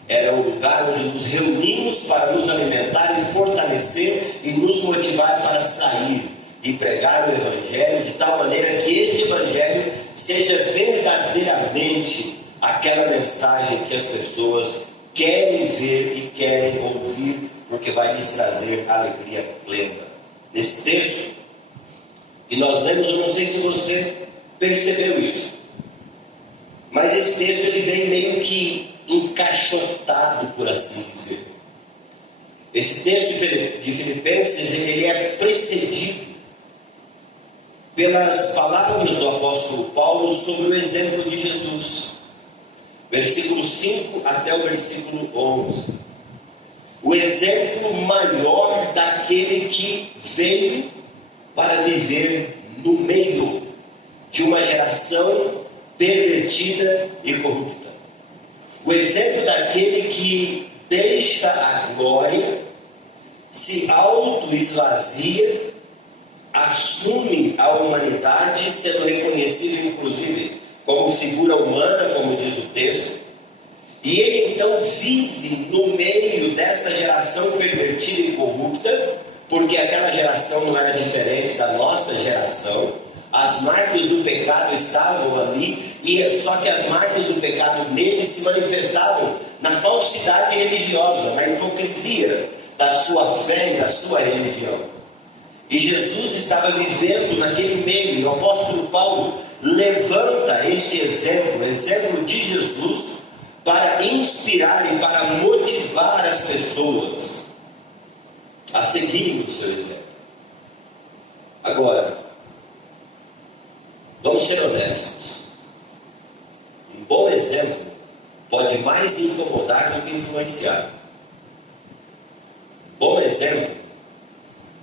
era o lugar onde nos reunimos para nos alimentar e fortalecer e nos motivar para sair e pregar o Evangelho de tal maneira que este Evangelho seja verdadeiramente aquela mensagem que as pessoas querem ver e querem ouvir, porque vai lhes trazer alegria plena. Nesse texto que nós lemos, eu não sei se você percebeu isso, mas esse texto ele vem meio que encaixotado, por assim dizer. Esse texto de Filipenses ele é precedido pelas palavras do apóstolo Paulo sobre o exemplo de Jesus. Versículo 5 até o versículo 11. O exemplo maior daquele que veio para viver no meio de uma geração pervertida e corrupta. O exemplo daquele que deixa a glória, se auto-esvazia, assume a humanidade, sendo reconhecido inclusive como figura humana, como diz o texto, e ele então vive no meio dessa geração pervertida e corrupta, porque aquela geração não era diferente da nossa geração. As marcas do pecado estavam ali, e só que as marcas do pecado nele se manifestavam na falsidade religiosa, na hipocrisia da sua fé e da sua religião. E Jesus estava vivendo naquele meio, e o apóstolo Paulo levanta este exemplo, o exemplo de Jesus, para inspirar e para motivar as pessoas a seguirem o seu exemplo. Agora, vamos ser honestos. Um bom exemplo pode mais incomodar do que influenciar. Um bom exemplo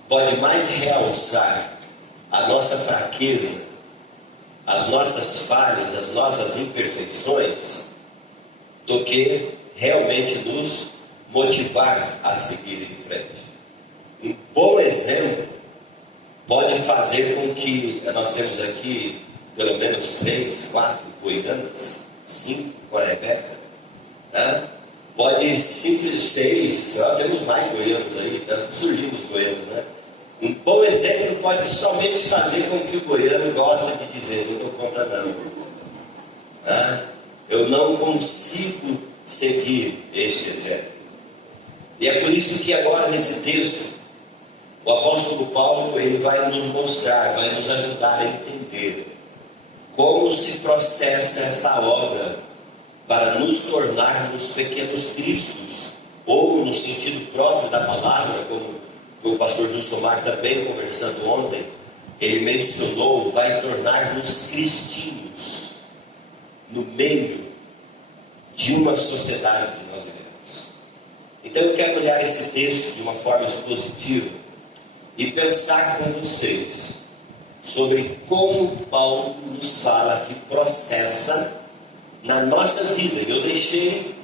pode mais realçar a nossa fraqueza, as nossas falhas, as nossas imperfeições, do que realmente nos motivar a seguir em frente. Um bom exemplo pode fazer com que nós temos aqui pelo menos 3, 4 goianas, 5 com a Rebeca, né? Pode simples 6, temos mais goianos aí, surgimos goianos, né? Um bom exemplo pode somente fazer com que o goiano goste de dizer: não dou conta não, né? Eu não consigo seguir este exemplo. E é por isso que agora nesse texto o apóstolo Paulo ele vai nos mostrar, vai nos ajudar a entender como se processa essa obra para nos tornarmos pequenos cristos, ou no sentido próprio da palavra, como o pastor Gilsomar também conversando ontem, ele mencionou, vai tornar-nos cristinhos no meio de uma sociedade que nós vivemos. Então eu quero olhar esse texto de uma forma expositiva e pensar com vocês sobre como Paulo nos fala que processa na nossa vida. Eu deixei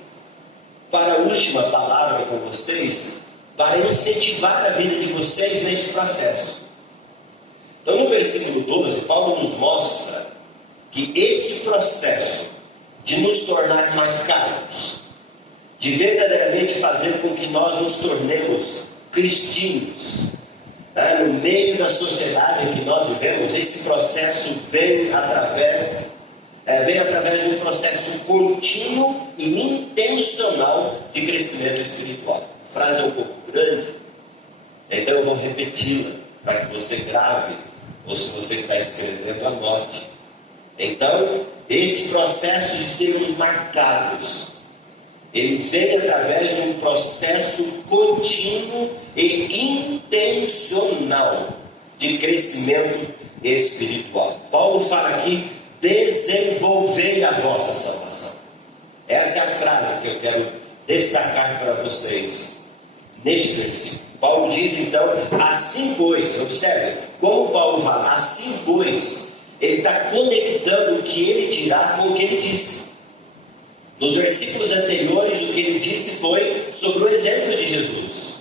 para a última palavra com vocês para incentivar a vida de vocês neste processo. Então no versículo 12, Paulo nos mostra que esse processo de nos tornar marcados, de verdadeiramente fazer com que nós nos tornemos cristinos, no meio da sociedade em que nós vivemos, esse processo vem através de um processo contínuo e intencional de crescimento espiritual. A frase é um pouco grande, então eu vou repeti-la para que você grave, ou se você está escrevendo, anote. Então, esse processo de sermos marcados, ele vem através de um processo contínuo e intencional de crescimento espiritual. Paulo fala aqui: desenvolvei a vossa salvação. Essa é a frase que eu quero destacar para vocês neste versículo. Paulo diz então: assim pois, observe como Paulo fala, assim pois, ele está conectando o que ele dirá com o que ele disse. Nos versículos anteriores, o que ele disse foi sobre o exemplo de Jesus.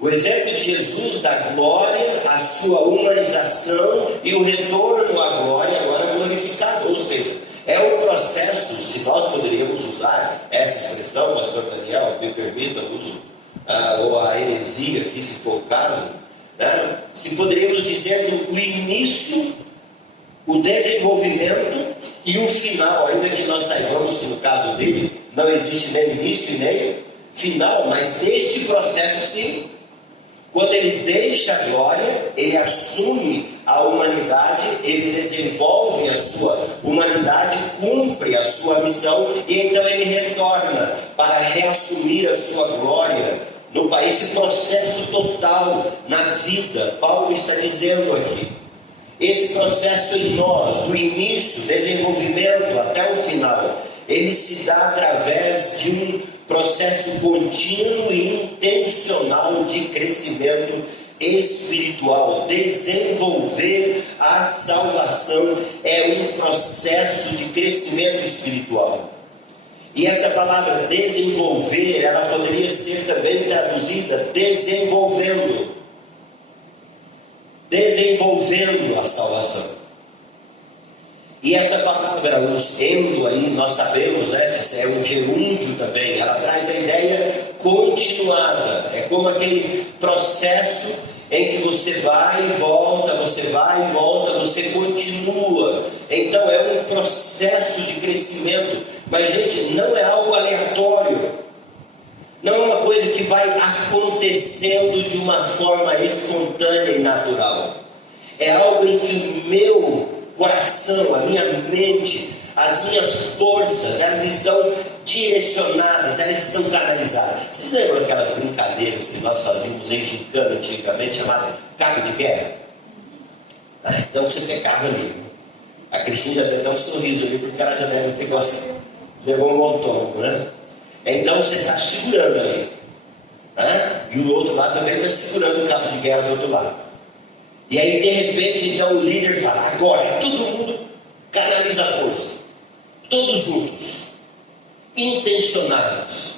O exemplo de Jesus da glória, a sua humanização e o retorno à glória agora glorificado. Ou seja, é um processo, se nós poderíamos usar essa expressão, pastor Daniel, me permita o uso, ou a heresia aqui, se for o caso, né? Se poderíamos dizer o início, o desenvolvimento e o final, ainda que nós saibamos que no caso dele não existe nem início e nem final, mas neste processo sim. Quando ele deixa a glória, ele assume a humanidade, ele desenvolve a sua humanidade, cumpre a sua missão e então ele retorna para reassumir a sua glória no país. Esse processo total na vida, Paulo está dizendo aqui. Esse processo em nós, do início, desenvolvimento até o final, ele se dá através de um processo contínuo e intencional de crescimento espiritual. Desenvolver a salvação é um processo de crescimento espiritual. E essa palavra desenvolver, ela poderia ser também traduzida desenvolvendo a salvação. E essa palavra, os endo aí, nós sabemos, né, que é um gerúndio também, ela traz a ideia continuada. É como aquele processo em que você vai e volta, você continua. Então é um processo de crescimento. Mas, gente, não é algo aleatório. Não é uma coisa que vai acontecendo de uma forma espontânea e natural. É algo em que o meu coração, a minha mente, as minhas forças, elas estão direcionadas, elas estão canalizadas. Vocês lembram daquelas brincadeiras que nós fazíamos em gincana antigamente, chamada cabo de guerra? Então você pegava ali. A Cristina já deu até um sorriso ali, porque ela já deve ter gostado. Levou um autônomo, né? Então você está segurando ali, né? E o outro lado também está segurando o cabo de guerra do outro lado. E aí de repente então o líder fala: agora todo mundo canaliza a força, todos juntos, intencionados.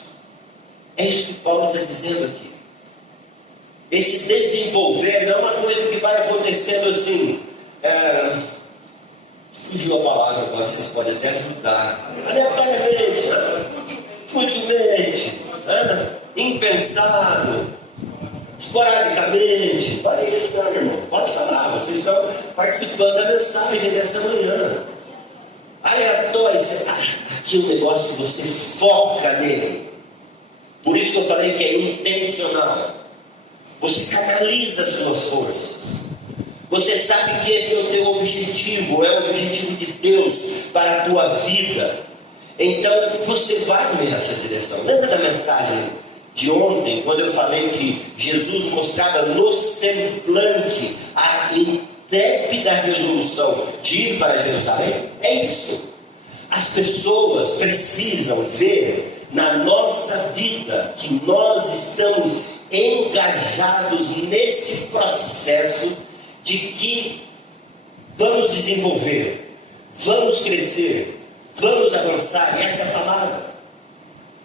É isso que Paulo está dizendo aqui. Esse desenvolver não é uma coisa que vai acontecendo assim. Fugiu a palavra agora, vocês podem até ajudar. Aleatoriamente, futilmente, impensado, esporadicamente. Para isso, não, irmão. Pode falar, vocês estão participando da mensagem dessa manhã. Aleatório, aqui o negócio você foca nele. Por isso que eu falei que é intencional. Você canaliza as suas forças. Você sabe que esse é o teu objetivo, é o objetivo de Deus para a tua vida. Então você vai nessa direção. Lembra da mensagem de ontem, quando eu falei que Jesus mostrava no semblante a intrépida resolução de ir para Jerusalém? É isso. As pessoas precisam ver na nossa vida que nós estamos engajados nesse processo de que vamos desenvolver, vamos crescer, vamos avançar. E essa é a palavra.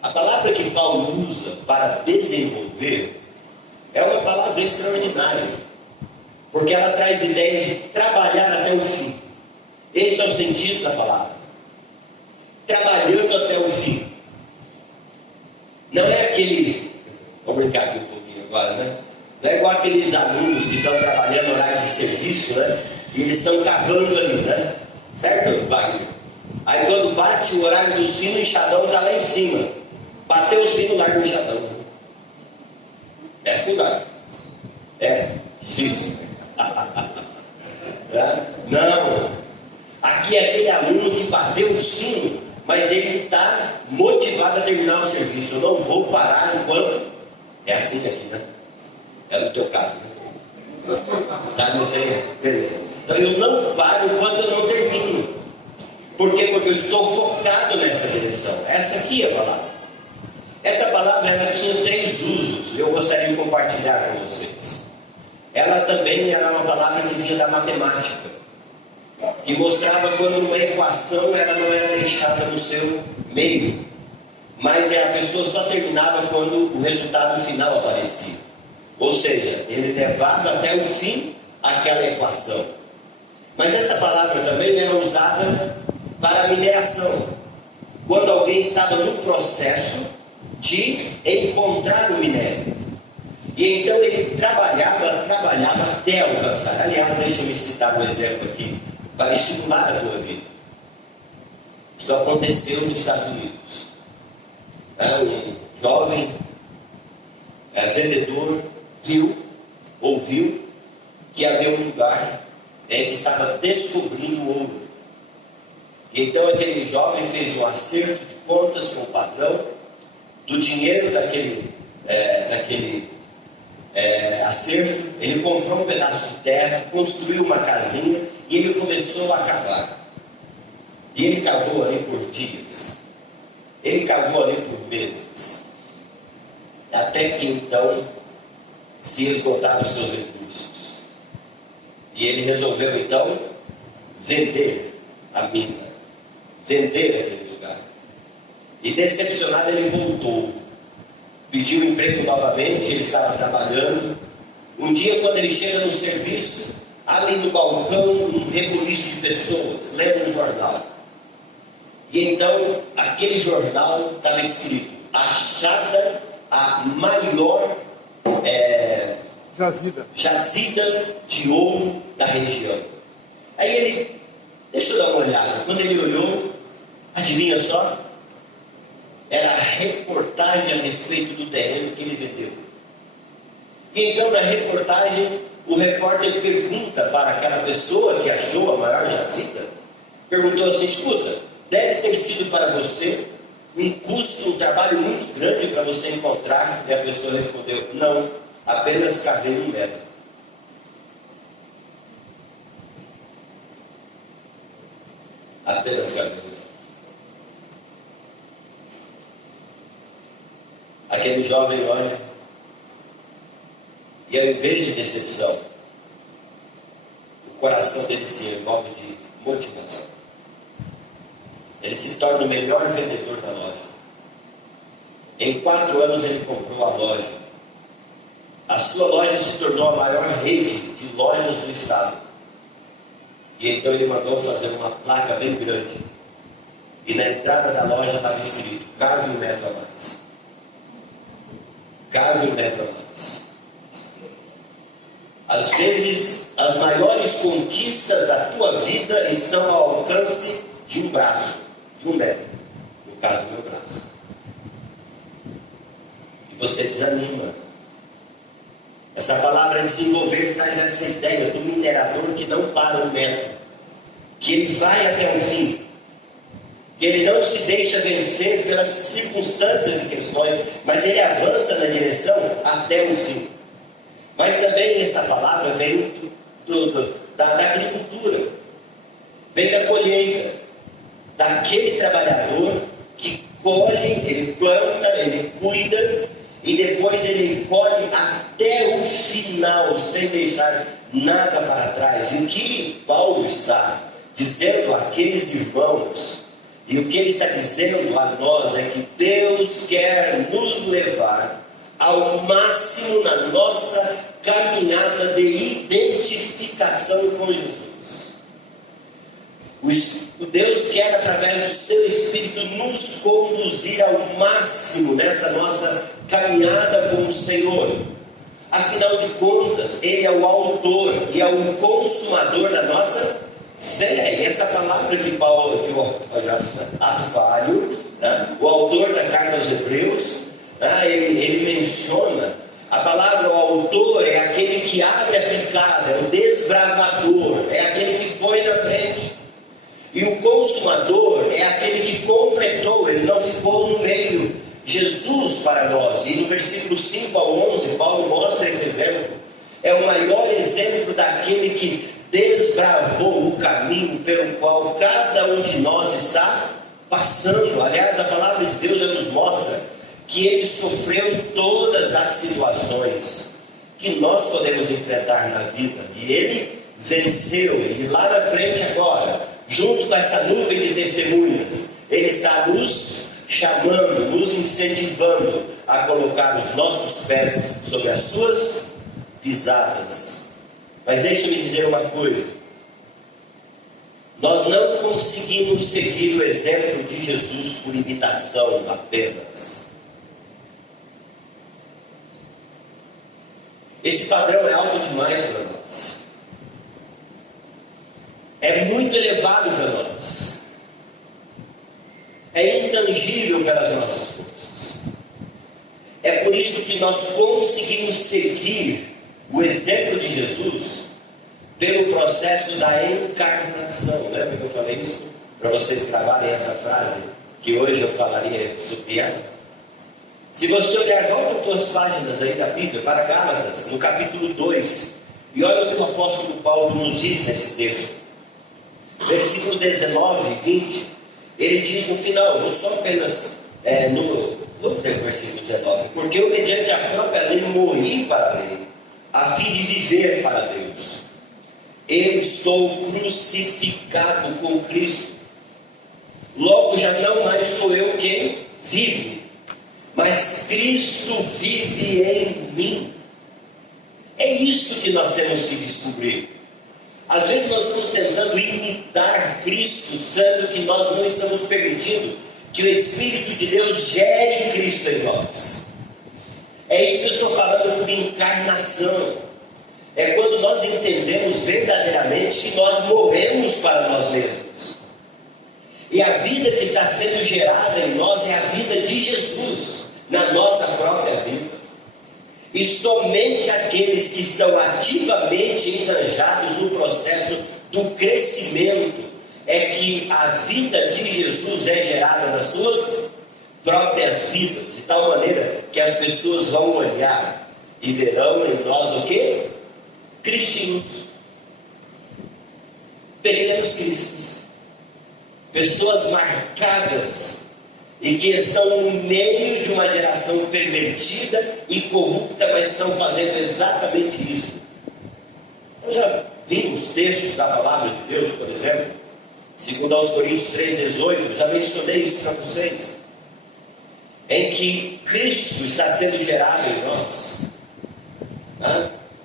A palavra que Paulo usa para desenvolver é uma palavra extraordinária, porque ela traz ideia de trabalhar até o fim. Esse é o sentido da palavra. Trabalhando até o fim. Não é aquele... Vamos brincar aqui um pouquinho agora, né? Não é igual aqueles alunos que estão trabalhando no horário de serviço, né? E eles estão cavando ali, né? Certo, Wagner? Aí quando bate o horário do sino, o enxadão está lá em cima. Bateu o sino, larga o enxadão. É assim, Wagner? É, difícil. Não. Aqui é aquele aluno que bateu o sino, mas ele está motivado a terminar o serviço. Eu não vou parar enquanto... É assim aqui, né? É no teu caso, né? Tá dizendo? Então, eu não paro enquanto eu não termino. Por quê? Porque eu estou focado nessa direção. Essa aqui é a palavra. Essa palavra, ela tinha 3 usos. Eu gostaria de compartilhar com vocês. Ela também era uma palavra que vinha da matemática, que mostrava quando uma equação ela não era deixada no seu meio, mas a pessoa só terminava quando o resultado final aparecia. Ou seja, ele levava até o fim aquela equação. Mas essa palavra também era usada para a mineração. Quando alguém estava no processo de encontrar o minério. E então ele trabalhava até alcançar. Aliás, deixa eu me citar um exemplo aqui, para estimular a tua vida. Isso aconteceu nos Estados Unidos. Um jovem vendedor ouviu que havia um lugar que estava descobrindo ouro. E então aquele jovem fez um acerto de contas com o patrão do dinheiro daquele acerto. Ele comprou um pedaço de terra, construiu uma casinha e ele começou a cavar. E ele cavou ali por dias. Ele cavou ali por meses. Até que então se esgotaram os seus recursos. E ele resolveu então vender a mina, vender aquele lugar. E decepcionado ele voltou. Pediu um emprego novamente, ele estava trabalhando. Um dia, quando ele chega no serviço, ali no balcão, um rebuliço de pessoas, lendo um jornal. E então, aquele jornal estava escrito: achada a maior jazida de ouro da região. Aí ele, deixa eu dar uma olhada. Quando ele olhou, adivinha só? Era a reportagem a respeito do terreno que ele vendeu. E então, na reportagem, o repórter pergunta para aquela pessoa que achou a maior jazida, perguntou assim: escuta, deve ter sido para você um custo, um trabalho muito grande para você encontrar? E a pessoa respondeu: não, apenas cavei 1 metro. Apenas cavei 1 metro. Aquele jovem olha, e ao invés de decepção, o coração dele se envolve de motivação. Ele se torna o melhor vendedor da loja. Em 4 anos ele comprou a loja. A sua loja se tornou a maior rede de lojas do estado. E então ele mandou fazer uma placa bem grande. E na entrada da loja estava escrito: carve 1 metro a mais. Carve 1 metro a mais. Às vezes, as maiores conquistas da tua vida estão ao alcance de um braço, de 1 metro. No caso do meu braço. E você desanima. Essa palavra desenvolver traz essa ideia do minerador que não para 1 metro, que ele vai até o fim, que ele não se deixa vencer pelas circunstâncias e questões, mas ele avança na direção até o fim. Mas também essa palavra vem da agricultura, vem da colheita, daquele trabalhador que colhe, ele planta, ele cuida, e depois ele colhe até o final, sem deixar nada para trás. E o que Paulo está dizendo àqueles irmãos, e o que ele está dizendo a nós, é que Deus quer nos levar ao máximo na nossa caminhada de identificação com Jesus. O Deus quer, através do seu Espírito, nos conduzir ao máximo nessa nossa caminhada com o Senhor. Afinal de contas, Ele é o autor e é o consumador da nossa fé. E essa palavra que Paulo, o autor da carta aos Hebreus, ele menciona, a palavra o autor é aquele que abre a picada, é o desbravador, é aquele que foi na frente. E o consumador é aquele que completou, ele não ficou no meio. Jesus para nós, e no versículo 5 ao 11, Paulo mostra esse exemplo, é o maior exemplo daquele que desbravou o caminho pelo qual cada um de nós está passando. Aliás, a palavra de Deus já nos mostra que ele sofreu todas as situações que nós podemos enfrentar na vida, e ele venceu. E lá na frente agora, junto com essa nuvem de testemunhas, ele está nos chamando, nos incentivando a colocar os nossos pés sobre as suas pisadas. Mas deixe-me dizer uma coisa: nós não conseguimos seguir o exemplo de Jesus por imitação apenas. Esse padrão é alto demais para nós. É muito elevado para nós. É intangível pelas nossas forças. É por isso que nós conseguimos seguir o exemplo de Jesus pelo processo da encarnação. Lembra que eu falei isso? Para vocês gravarem essa frase, que hoje eu falaria sobre ela. Se você olhar, volta 2 páginas aí da Bíblia, para Gálatas, no capítulo 2, e olha o que o apóstolo Paulo nos diz nesse texto. Versículo 19 e 20, ele diz no final, vou só apenas no versículo 19, porque eu mediante a própria lei morri para a lei, a fim de viver para Deus. Eu estou crucificado com Cristo. Logo já não mais sou eu quem vive, mas Cristo vive em mim. É isso que nós temos que descobrir. Às vezes nós estamos tentando imitar Cristo, sendo que nós não estamos permitindo que o Espírito de Deus gere Cristo em nós. É isso que eu estou falando por encarnação. É quando nós entendemos verdadeiramente que nós morremos para nós mesmos. E a vida que está sendo gerada em nós é a vida de Jesus, na nossa própria vida. E somente aqueles que estão ativamente engajados no processo do crescimento é que a vida de Jesus é gerada nas suas próprias vidas, de tal maneira que as pessoas vão olhar e verão em nós o quê? Cristinhos, pequenos cristos, pessoas marcadas e que estão no meio de uma geração pervertida e corrupta, mas estão fazendo exatamente isso. Nós já vimos textos da palavra de Deus, por exemplo, segundo aos Coríntios 3,18, já mencionei isso para vocês. em que Cristo está sendo gerado em nós.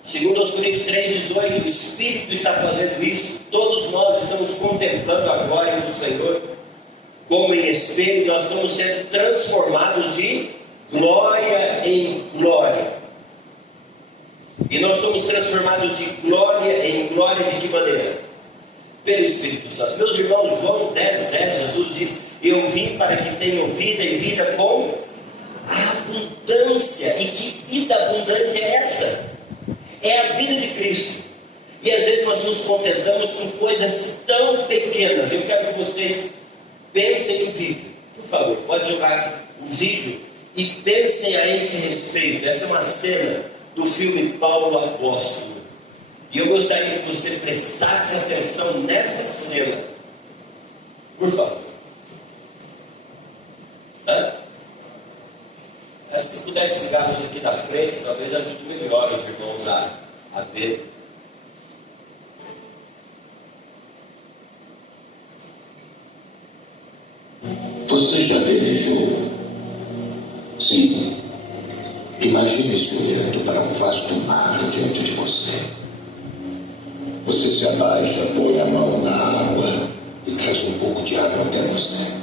Segundo aos Coríntios 3,18, o Espírito está fazendo isso. Todos nós estamos contemplando a glória do Senhor como em espelho, e nós estamos sendo transformados de glória em glória. E nós somos transformados de glória em glória de que maneira? Pelo Espírito Santo. Meus irmãos, João 10,10, Jesus diz: eu vim para que tenham vida e vida com abundância. E que vida abundante é essa? É a vida de Cristo. E às vezes nós nos contentamos com coisas tão pequenas. Eu quero que vocês pensem no vídeo. Por favor, pode jogar o vídeo e pensem a esse respeito. Essa é uma cena do filme Paulo Apóstolo. E eu gostaria que você prestasse atenção nessa cena. Por favor. Se puder desligar aqui da frente, talvez ajude melhor os irmãos a ver. Você já velejou? Sim. Imagine-se olhando para um vasto mar diante de você. Você se abaixa, põe a mão na água e traz um pouco de água até você.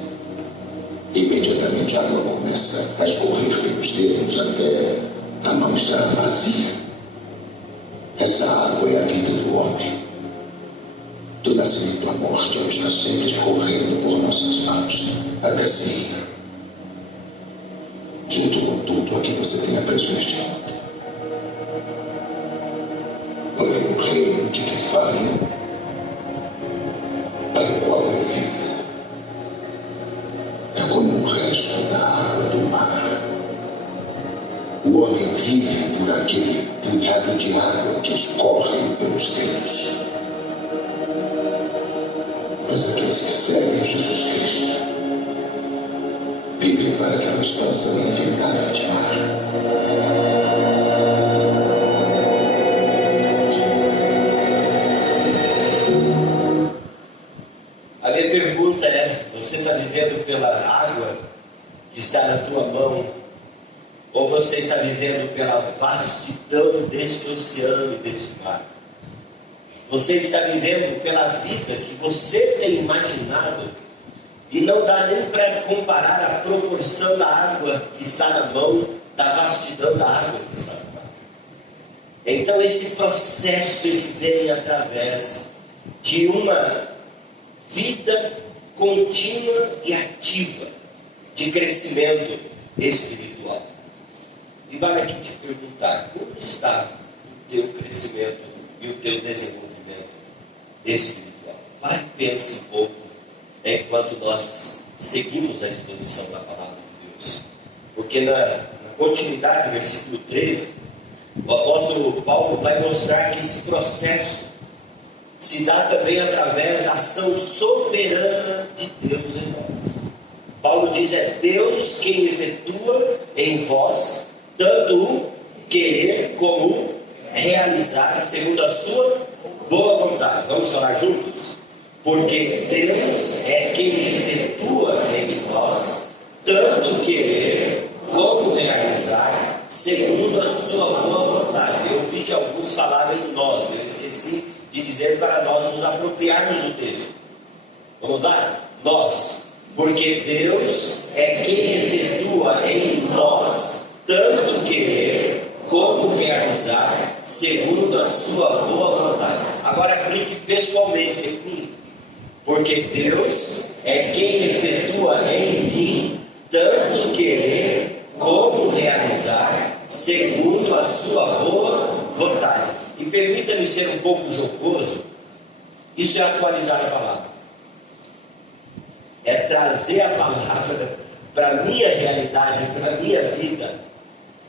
Imediatamente a água começa a escorrer pelos dedos até a mão estar vazia. Essa água é a vida do homem. Do nascimento à morte, ela está sempre escorrendo por nossas mãos até se ir. Junto com tudo a que você tem apreço neste mundo. Olha o reino de que falo, para o qual eu vivo. É como o resto da água do mar. O homem vive por aquele punhado de água que escorre pelos dedos. Mas aqueles que seguem Jesus Cristo vivem para aquela expansão infindável de mar. A minha pergunta é: você está vivendo pela água que está na tua mão, ou você está vivendo pela vastidão deste oceano e deste mar? Você está vivendo pela vida que você tem imaginado, e não dá nem para comparar a proporção da água que está na mão, da vastidão da água que está na mão. Então esse processo ele vem através de uma vida contínua e ativa de crescimento espiritual. E vale aqui te perguntar: como está o teu crescimento e o teu desenvolvimento espiritual? Vai e pense um pouco enquanto nós seguimos a exposição da palavra de Deus. Porque na continuidade do versículo 13, o apóstolo Paulo vai mostrar que esse processo se dá também através da ação soberana de Deus em nós. Paulo diz: é Deus quem efetua em vós tanto o querer como o realizar segundo a sua boa vontade. Vamos falar juntos? Porque Deus é quem efetua em nós tanto o querer como o realizar segundo a sua boa vontade. Eu vi que alguns falaram em nós, eu esqueci de dizer para nós nos apropriarmos do texto. Vamos lá? Nós. Porque Deus é quem efetua em nós tanto querer como realizar segundo a sua boa vontade. Agora aplique pessoalmente em mim. Porque Deus é quem efetua em mim tanto querer como realizar segundo a sua boa vontade. E permita-me ser um pouco jocoso. Isso é atualizar a palavra. É trazer a palavra para a minha realidade, para a minha vida.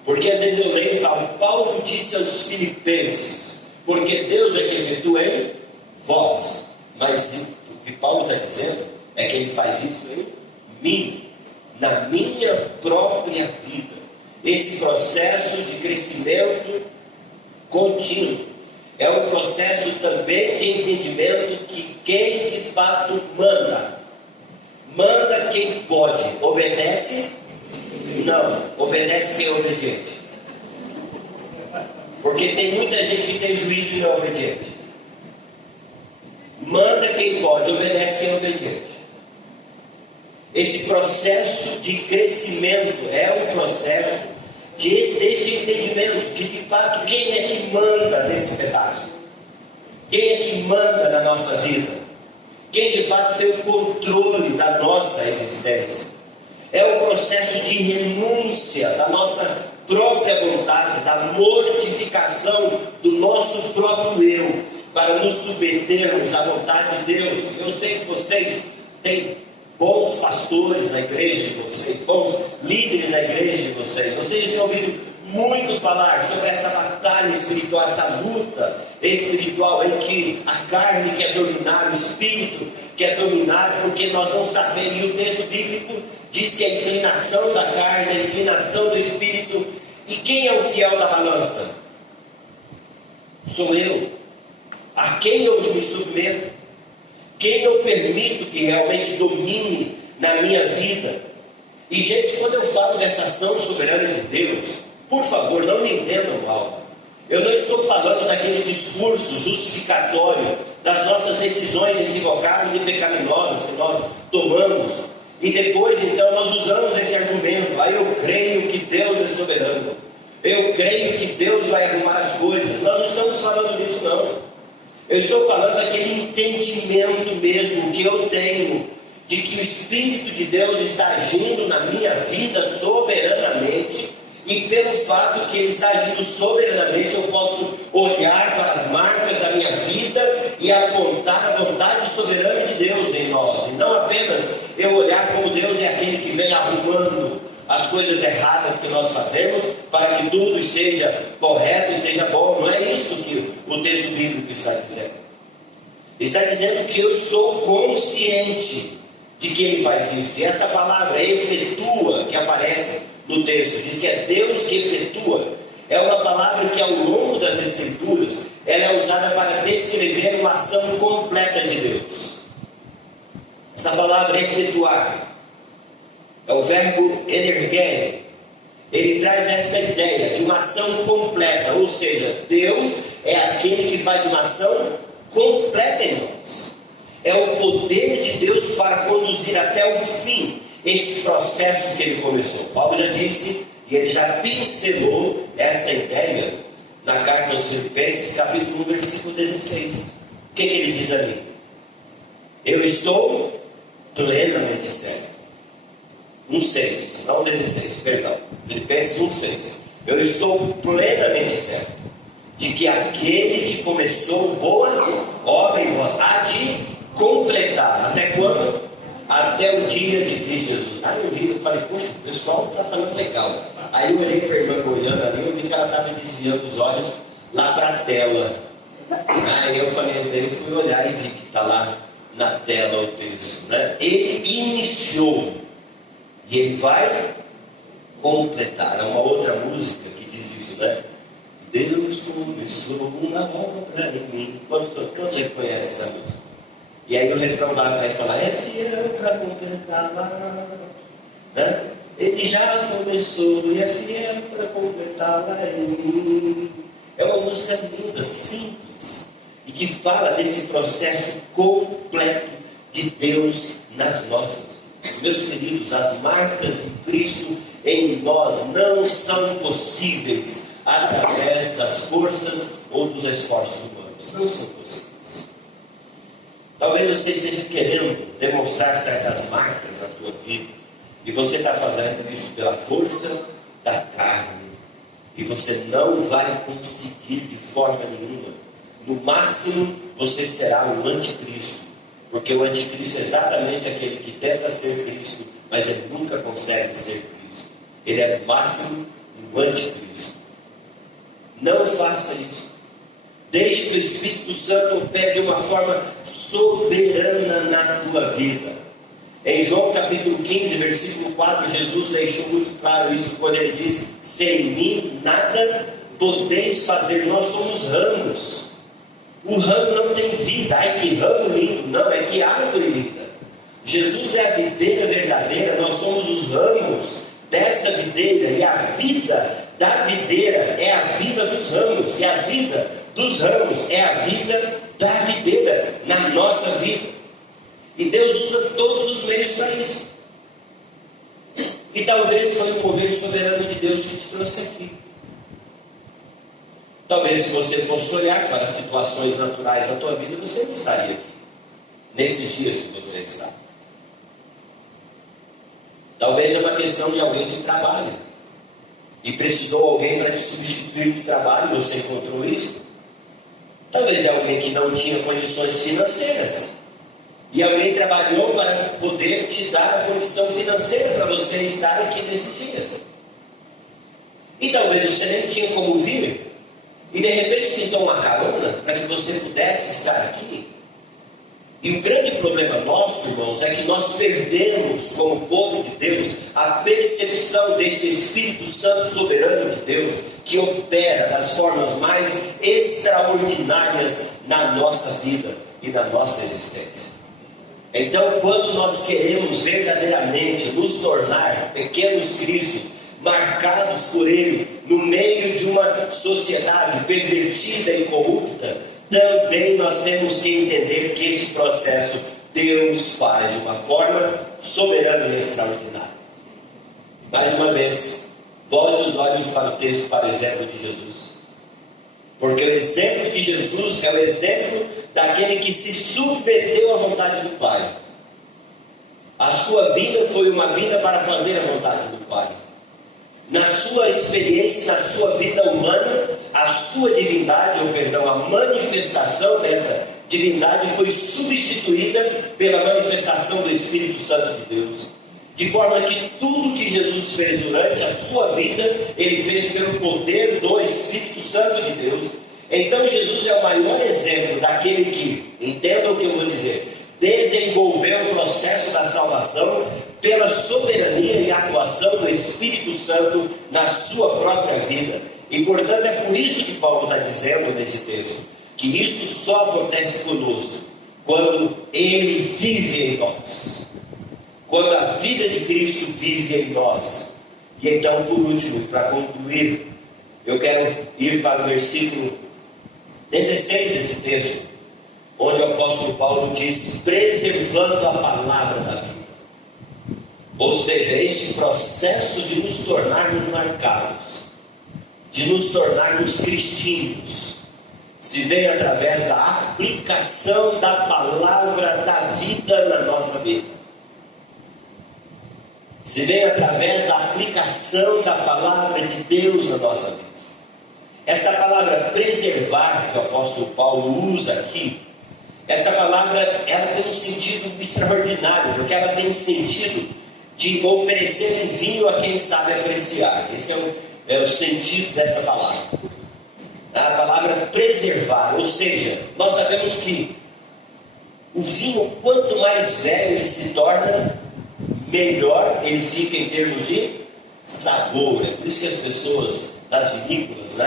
Porque às vezes eu leio e falo: Paulo disse aos Filipenses, porque Deus é quem efetua em vós. Mas o que Paulo está dizendo é que ele faz isso em mim, na minha própria vida. Esse processo de crescimento contínuo é um processo também de entendimento que quem de fato manda quem pode, obedece quem não, obedece quem é obediente. Porque tem muita gente que tem juízo e não é obediente. Manda quem pode, obedece quem é obediente. Esse processo de crescimento é um processo deste entendimento que de fato quem é que manda nesse pedaço? Quem é que manda na nossa vida? Quem de fato tem o controle da nossa existência? É o processo de renúncia da nossa própria vontade, da mortificação do nosso próprio eu, para nos submetermos à vontade de Deus. Eu sei que vocês têm bons pastores na igreja de vocês, bons líderes na igreja de vocês. Vocês têm ouvido muito falar sobre essa batalha espiritual, essa luta espiritual em que a carne quer dominar, o espírito quer dominar, porque nós não sabemos. E o texto bíblico diz que a inclinação da carne, a inclinação do espírito. E quem é o fiel da balança? Sou eu. A quem eu me submeto? Quem eu permito que realmente domine na minha vida? E gente, quando eu falo dessa ação soberana de Deus, por favor, não me entendam mal. Eu não estou falando daquele discurso justificatório das nossas decisões equivocadas e pecaminosas que nós tomamos. E depois, então, nós usamos esse argumento. Eu creio que Deus é soberano. Eu creio que Deus vai arrumar as coisas. Nós não estamos falando disso, não. Eu estou falando daquele entendimento mesmo que eu tenho de que o Espírito de Deus está agindo na minha vida soberanamente, e pelo fato que Ele está agindo soberanamente, eu posso olhar para as marcas da minha vida e apontar a vontade soberana de Deus em nós, e não apenas eu olhar como Deus é aquele que vem arrumando as coisas erradas que nós fazemos para que tudo esteja correto e seja bom. Não é isso que o texto bíblico está dizendo. Está dizendo que eu sou consciente de que Ele faz isso. E essa palavra efetua, que aparece no texto, diz que é Deus que efetua. É uma palavra que ao longo das Escrituras ela é usada para descrever uma ação completa de Deus. Essa palavra efetuar é o verbo energei. Ele traz essa ideia de uma ação completa, ou seja, Deus é aquele que faz uma ação completa em nós. É o poder de Deus para conduzir até o fim este processo que Ele começou. Paulo já disse, e ele já pincelou essa ideia na carta aos Filipenses, capítulo 1, versículo 16. O que ele diz ali? Eu estou plenamente certo. 1,6, não 16, perdão. Filipenses 1,6. Eu estou plenamente certo de que aquele que começou boa obra em vós há de completar. Até quando? Até o dia de Cristo Jesus. Aí um dia eu falei, poxa, o pessoal está falando legal. Aí eu olhei para a irmã Goiânia ali, eu vi que ela estava desviando os olhos lá para a tela. Aí eu falei, eu fui olhar e vi que está lá na tela o texto, né? Ele iniciou e Ele vai completar. É uma outra música que diz isso, né? Deus começou uma obra em mim. Quanto você conhece essa música? E aí o refrão lá vai falar, é fiel para completá-la, né? Ele já começou e é fiel para completá-la em mim. É uma música linda, simples, e que fala desse processo completo de Deus nas nossas vidas. Meus queridos, as marcas de Cristo em nós não são possíveis através das forças ou dos esforços humanos. Não são possíveis. Talvez você esteja querendo demonstrar certas marcas na tua vida, e você está fazendo isso pela força da carne, e você não vai conseguir de forma nenhuma. No máximo, você será um anticristo, porque o anticristo é exatamente aquele que tenta ser Cristo, mas ele nunca consegue ser Cristo. Ele é no máximo um anticristo. Não faça isso. Deixe que o Espírito Santo opere de uma forma soberana na tua vida. Em João capítulo 15, versículo 4, Jesus deixou muito claro isso quando Ele diz, sem mim nada podeis fazer. Nós somos ramos. O ramo não tem vida. Ai, que ramo lindo. Não, é que árvore linda. Jesus é a videira verdadeira. Nós somos os ramos dessa videira, e a vida da videira é a vida dos ramos, e a vida dos ramos é a vida da videira na nossa vida. E Deus usa todos os meios para isso. E talvez foi o mover soberano de Deus que te trouxe aqui. Talvez se você fosse olhar para as situações naturais da tua vida, você não estaria aqui, nesses dias que você está. Talvez é uma questão de alguém que trabalha e precisou alguém para te substituir do trabalho, e você encontrou isso. Talvez é alguém que não tinha condições financeiras e alguém trabalhou para poder te dar a condição financeira para você estar aqui nesses dias. E talvez você nem tinha como vir e de repente pintou uma carona para que você pudesse estar aqui. E o grande problema nosso, irmãos, é que nós perdemos, como povo de Deus, a percepção desse Espírito Santo soberano de Deus, que opera das formas mais extraordinárias na nossa vida e na nossa existência. Então, quando nós queremos verdadeiramente nos tornar pequenos cristos, marcados por Ele, no meio de uma sociedade pervertida e corrupta, também nós temos que entender que esse processo Deus faz de uma forma soberana e extraordinária. Mais uma vez, volte os olhos para o texto, para o exemplo de Jesus. Porque o exemplo de Jesus é o exemplo daquele que se submeteu à vontade do Pai. A sua vida foi uma vida para fazer a vontade do Pai. Na sua experiência, na sua vida humana, a sua divindade, a manifestação dessa divindade foi substituída pela manifestação do Espírito Santo de Deus. De forma que tudo que Jesus fez durante a sua vida, Ele fez pelo poder do Espírito Santo de Deus. Então Jesus é o maior exemplo daquele que, entenda o que eu vou dizer, desenvolveu o processo da salvação pela soberania e atuação do Espírito Santo na sua própria vida. E portanto é por isso que Paulo está dizendo nesse texto, que isso só acontece conosco quando Ele vive em nós, quando a vida de Cristo vive em nós. E então, por último, para concluir, eu quero ir para o versículo 16 desse texto, onde o apóstolo Paulo diz: preservando a palavra da vida. Ou seja, este processo de nos tornarmos marcados, de nos tornarmos cristinhos, se vem através da aplicação da palavra da vida na nossa vida. Se vem através da aplicação da palavra de Deus na nossa vida. Essa palavra preservar que o apóstolo Paulo usa aqui, essa palavra ela tem um sentido extraordinário, porque ela tem sentido de oferecer um vinho a quem sabe apreciar. Esse é o sentido dessa palavra. A palavra preservar, ou seja, nós sabemos que o vinho, quanto mais velho ele se torna, melhor ele fica em termos de sabor. É por isso que as pessoas das vinícolas,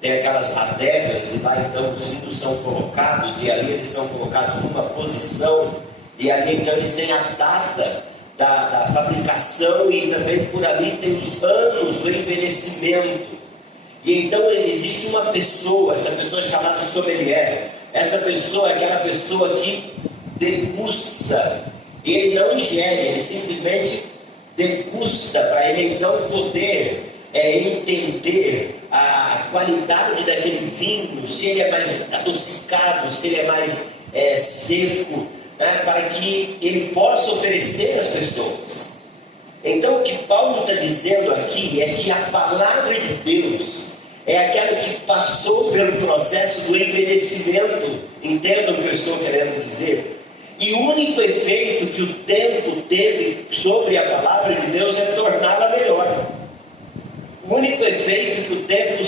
tem aquelas adegas, e lá então os vinhos são colocados, e ali eles são colocados numa posição, e ali então eles têm a data da fabricação, e também por ali tem os anos do envelhecimento. E então existe uma pessoa, essa pessoa é chamada sommelier. Essa pessoa é aquela pessoa que degusta. Ele não ingere, ele simplesmente degusta, para ele então poder entender a qualidade daquele vinho, se ele é mais adocicado, se ele é mais seco, para que ele possa oferecer às pessoas. Então o que Paulo está dizendo aqui é que a palavra de Deus é aquela que passou pelo processo do envelhecimento. Entendam o que eu estou querendo dizer? E o único efeito que o tempo teve sobre a palavra de Deus é torná-la melhor. O único efeito que o tempo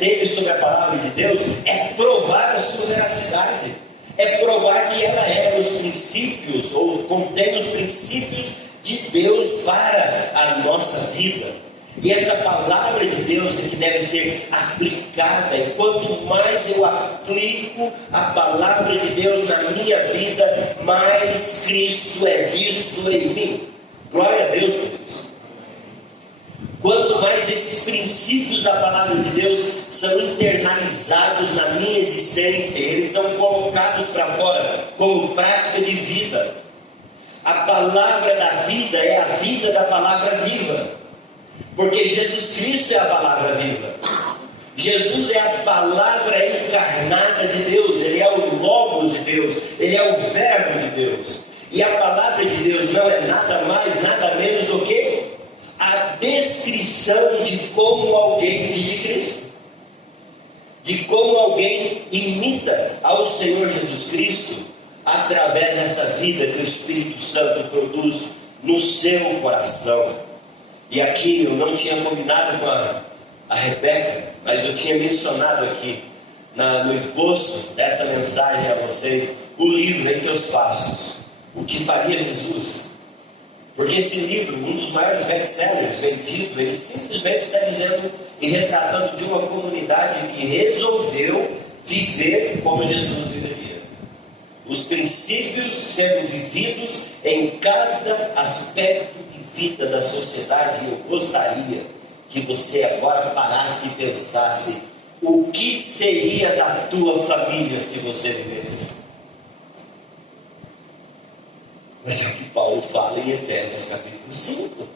teve sobre a palavra de Deus é provar a sua veracidade. É provar que ela é os princípios, ou contém os princípios de Deus para a nossa vida. E essa palavra de Deus é que deve ser aplicada. E quanto mais eu aplico a palavra de Deus na minha vida, mais Cristo é visto em mim. Glória a Deus por isso. mais esses princípios da palavra de Deus são internalizados na minha existência, eles são colocados para fora como prática de vida. A palavra da vida é a vida da palavra viva, porque Jesus Cristo é a palavra viva. Jesus é a palavra encarnada de Deus, Ele é o Logos de Deus, Ele é o Verbo de Deus. E a palavra de Deus não é nada mais, nada menos do que a descrição de como alguém vive Cristo, de como alguém imita ao Senhor Jesus Cristo através dessa vida que o Espírito Santo produz no seu coração. E aqui eu não tinha combinado com a Rebeca, mas eu tinha mencionado aqui no esboço dessa mensagem a vocês o livro Em Teus Passos, O que Faria Jesus. Porque esse livro, um dos maiores best-sellers vendido, ele simplesmente está dizendo e retratando de uma comunidade que resolveu viver como Jesus viveria. Os princípios sendo vividos em cada aspecto de vida da sociedade. Eu gostaria que você agora parasse e pensasse: o que seria da tua família se você vivesse assim? Mas é o que Paulo fala em Efésios capítulo 5.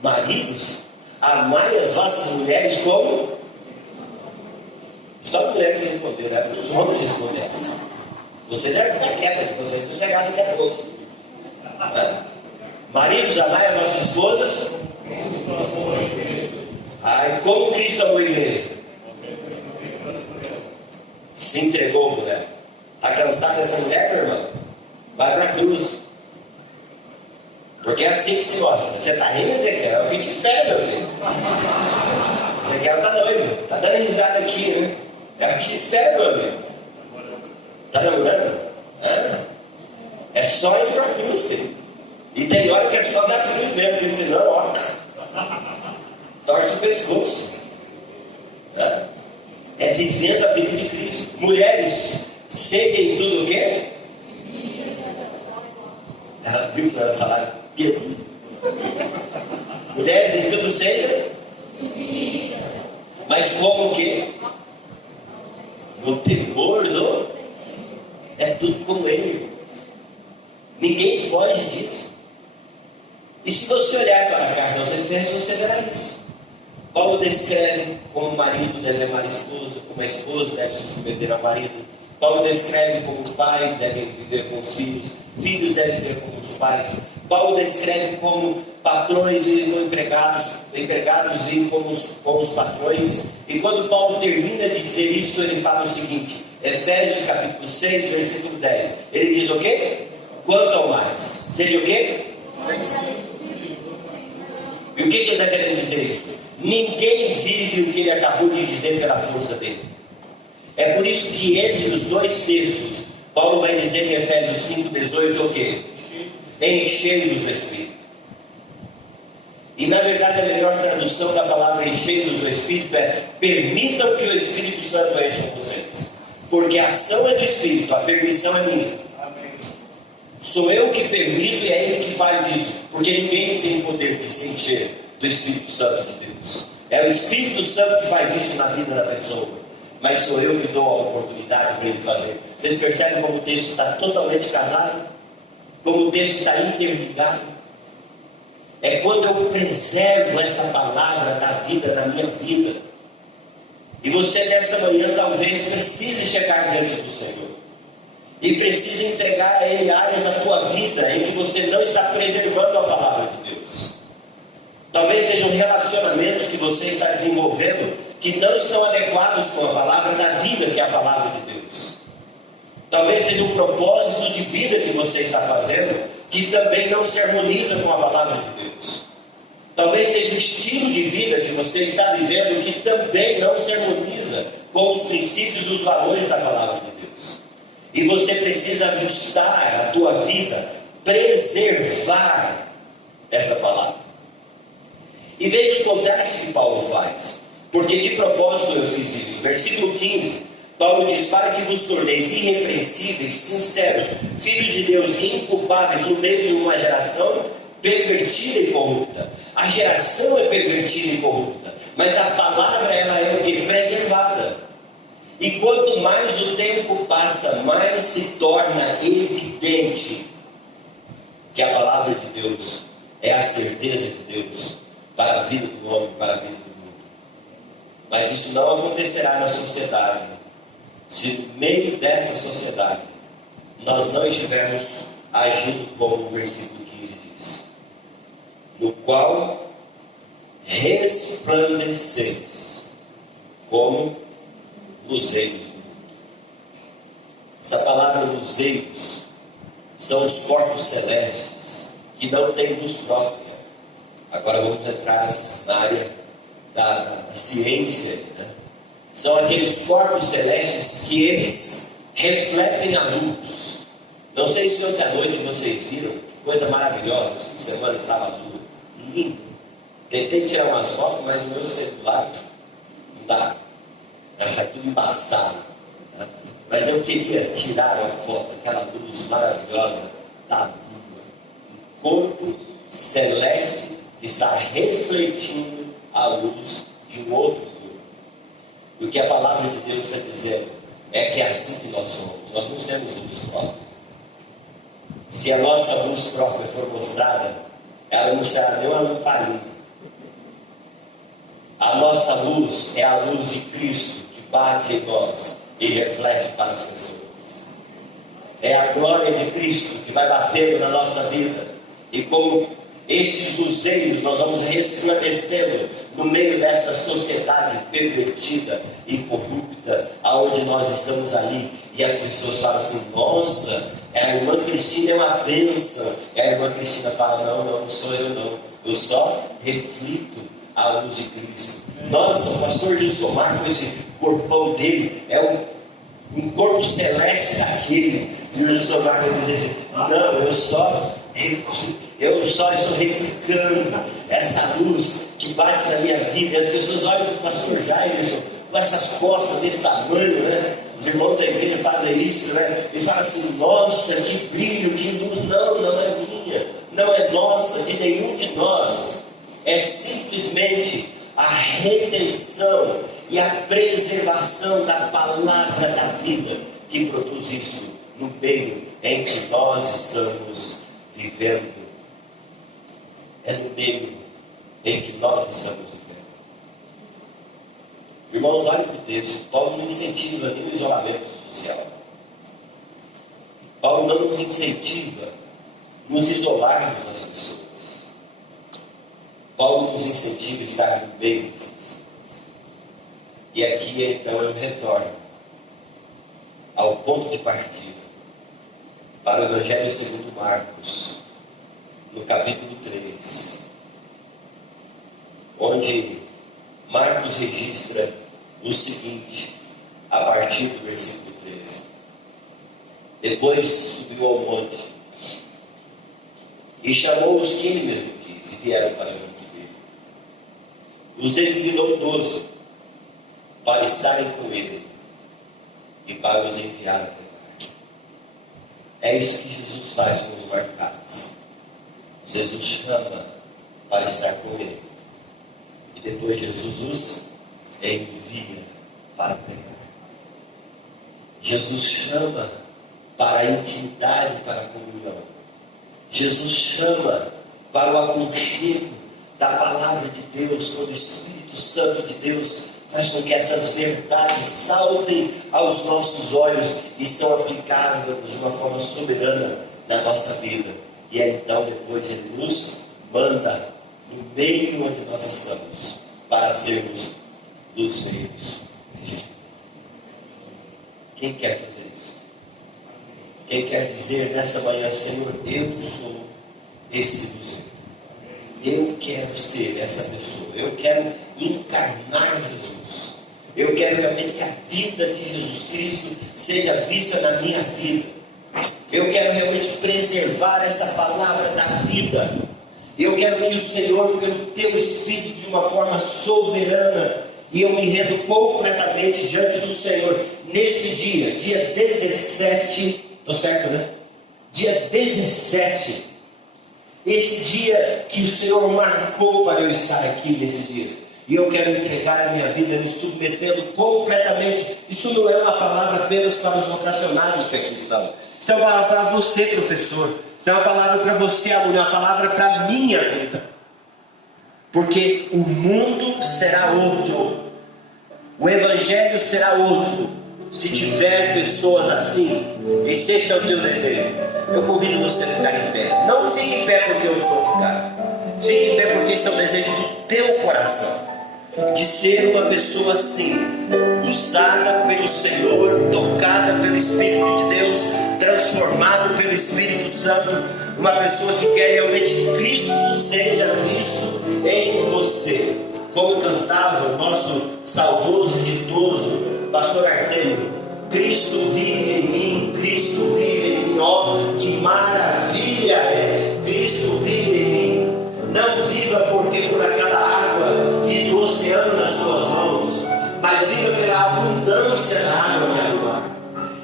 Maridos, amai as vossas mulheres como? Só as mulheres que responderam, era para os homens responderem. Vocês eram ficar quietos, vocês não chegaram até pouco. Maridos, amai as vossas esposas. Como Cristo amou a igreja? Se entregou por ela. Está cansado dessa mulher, meu irmão? Vai para a cruz. Porque é assim que se gosta. Você está rindo, Ezequiel? É o que te espera, meu filho. Ezequiel está noivo. Está dando risada aqui, né? É o que te espera, meu amigo. Está namorando? É só ir para a cruz, filho. E tem hora que é só da cruz mesmo, porque senão, ó, torce o pescoço. É vivendo a vida de Cristo. Mulheres, sede em tudo o quê? Ela viu que ela salário. Mulheres em tudo seja. Mas como o quê? No temor do. É tudo como Ele. Ninguém foge disso. E se você olhar para a carta aos Efésios, você verá isso. Paulo descreve como o marido deve amar a esposa, como a esposa deve se submeter ao marido. Paulo descreve como pais devem viver com os filhos, filhos devem viver com os pais. Paulo descreve como patrões vivem com empregados vivem com os patrões. E quando Paulo termina de dizer isso, ele fala o seguinte, Efésios capítulo 6, versículo 10. Ele diz o quê? Quanto ao mais. Seria o quê? E o que ele está querendo dizer isso? Ninguém vive o que ele acabou de dizer pela força dele. É por isso que entre os dois textos, Paulo vai dizer em Efésios 5,18 o quê? Enchei-vos do Espírito. E na verdade a melhor tradução da palavra enchei-vos do Espírito é permitam que o Espírito Santo encha vocês. Porque a ação é do Espírito, a permissão é minha. Sou eu que permito e é Ele que faz isso. Porque ninguém tem poder de se encher do Espírito Santo de Deus. É o Espírito Santo que faz isso na vida da pessoa. Mas sou eu que dou a oportunidade para ele fazer. Vocês percebem como o texto está totalmente casado? Como o texto está interligado? É quando eu preservo essa palavra da vida na minha vida. E você nessa manhã talvez precise chegar diante do Senhor. E precisa entregar a Ele áreas da tua vida em que você não está preservando a palavra de Deus. Talvez sejam relacionamentos que você está desenvolvendo que não estão adequados com a palavra da vida, que é a palavra de Deus. Talvez seja um propósito de vida que você está fazendo que também não se harmoniza com a palavra de Deus. Talvez seja um estilo de vida que você está vivendo que também não se harmoniza com os princípios e os valores da palavra de Deus. E você precisa ajustar a tua vida, preservar essa palavra. E veja o contraste que Paulo faz. Porque de propósito eu fiz isso. Versículo 15, Paulo diz, para que vos torneis irrepreensíveis, sinceros, filhos de Deus, inculpáveis no meio de uma geração pervertida e corrupta. A geração é pervertida e corrupta. Mas a palavra, ela é o que? Preservada. E quanto mais o tempo passa, mais se torna evidente que a palavra de Deus é a certeza de Deus para a vida do homem, para a vida do mundo. Mas isso não acontecerá na sociedade se no meio dessa sociedade nós não estivermos agindo como o versículo 15 diz, no qual resplandeceis como luzeiros do mundo. Essa palavra luzeiros são os corpos celestes que não têm luz própria. Agora vamos entrar na área da ciência, né? São aqueles corpos celestes que eles refletem a luz. Não sei se ontem à noite vocês viram, que coisa maravilhosa. Esse fim de semana estava a lua, lindo. Tentei tirar umas fotos, mas o meu celular não dá. Está tudo embaçado, né? Mas eu queria tirar uma foto daquela luz maravilhosa da lua, um corpo celeste que está refletindo a luz de um outro corpo. E o que a palavra de Deus está dizendo é que é assim que nós somos. Nós não temos luz própria. Se a nossa luz própria for mostrada, ela não será nem uma lamparina. A nossa luz é a luz de Cristo que bate em nós e reflete para as pessoas. É a glória de Cristo que vai batendo na nossa vida. E como estes luzeiros, nós vamos resplandecendo no meio dessa sociedade pervertida e corrupta, aonde nós estamos ali. E as pessoas falam assim: nossa, a irmã Cristina é uma bênção. E a irmã Cristina fala: não sou eu não. Eu só reflito a luz de Cristo. Nossa, o pastor Gilsomar, com esse corpão dele, é um corpo celeste daquele. E o Gilsomar vai dizer assim: não, eu só estou replicando essa luz que bate na minha vida. E as pessoas olham para o pastor Jairson com essas costas desse tamanho, né? Os irmãos da igreja fazem isso, né? E falam assim: nossa, que brilho, que luz. Não é minha, não é nossa, de nenhum de nós. É simplesmente a redenção e a preservação da palavra da vida que produz isso no meio em que nós estamos vivendo. É no meio em que nós estamos vivendo. Irmãos, olhem para o texto. Paulo não incentiva nenhum isolamento social. Paulo não nos incentiva nos isolarmos das pessoas. Paulo nos incentiva a estar no meio das pessoas. E aqui então eu retorno ao ponto de partida para o Evangelho segundo Marcos, no capítulo 3, onde Marcos registra o seguinte, a partir do versículo 13. Depois subiu ao monte e chamou os que ele mesmo quis e vieram para junto dele. Os designou 12 para estarem com ele e para os enviar a pregar. É isso que Jesus faz com os marcados. Jesus chama para estar com ele. E depois Jesus os envia para pregar. Jesus chama para a intimidade, para a comunhão. Jesus chama para o aconchego da palavra de Deus, quando o Espírito Santo de Deus faz com que essas verdades saltem aos nossos olhos e são aplicadas de uma forma soberana na nossa vida. E aí, então depois ele nos manda no meio onde nós estamos para sermos luzeiros. Quem quer fazer isso? Quem quer dizer nessa manhã: Senhor, eu sou esse luzeiro. Eu quero ser essa pessoa. Eu quero encarnar Jesus. Eu quero realmente que a vida de Jesus Cristo seja vista na minha vida. Eu quero realmente preservar essa palavra da vida. Eu quero que o Senhor, pelo teu Espírito, de uma forma soberana, e eu me rendo completamente diante do Senhor, nesse dia 17, estou certo, né? Dia 17, esse dia que o Senhor marcou para eu estar aqui nesse dia. e eu quero entregar a minha vida, me submetendo completamente. Isso não é uma palavra apenas para os vocacionados que aqui estão. Isso é uma palavra para você, professor. Isso é uma palavra para você, aluno. É uma palavra para a minha vida. Porque o mundo será outro. O evangelho será outro. Se tiver pessoas assim, e se esse é o teu desejo, eu convido você a ficar em pé. Não fique em pé porque eu vou ficar. Fique em pé porque esse é o desejo do teu coração. De ser uma pessoa assim, usada pelo Senhor, tocada pelo Espírito de Deus, transformado pelo Espírito Santo, uma pessoa que quer realmente que Cristo seja visto em você. Como cantava o nosso saudoso e ditoso pastor Artemio: Cristo vive em mim, Cristo vive em mim. Ó, que maravilha é! Cristo vive em mim. Não viva porque por aquela água que do oceano nas suas mãos, mas viva pela abundância da água que há no mar.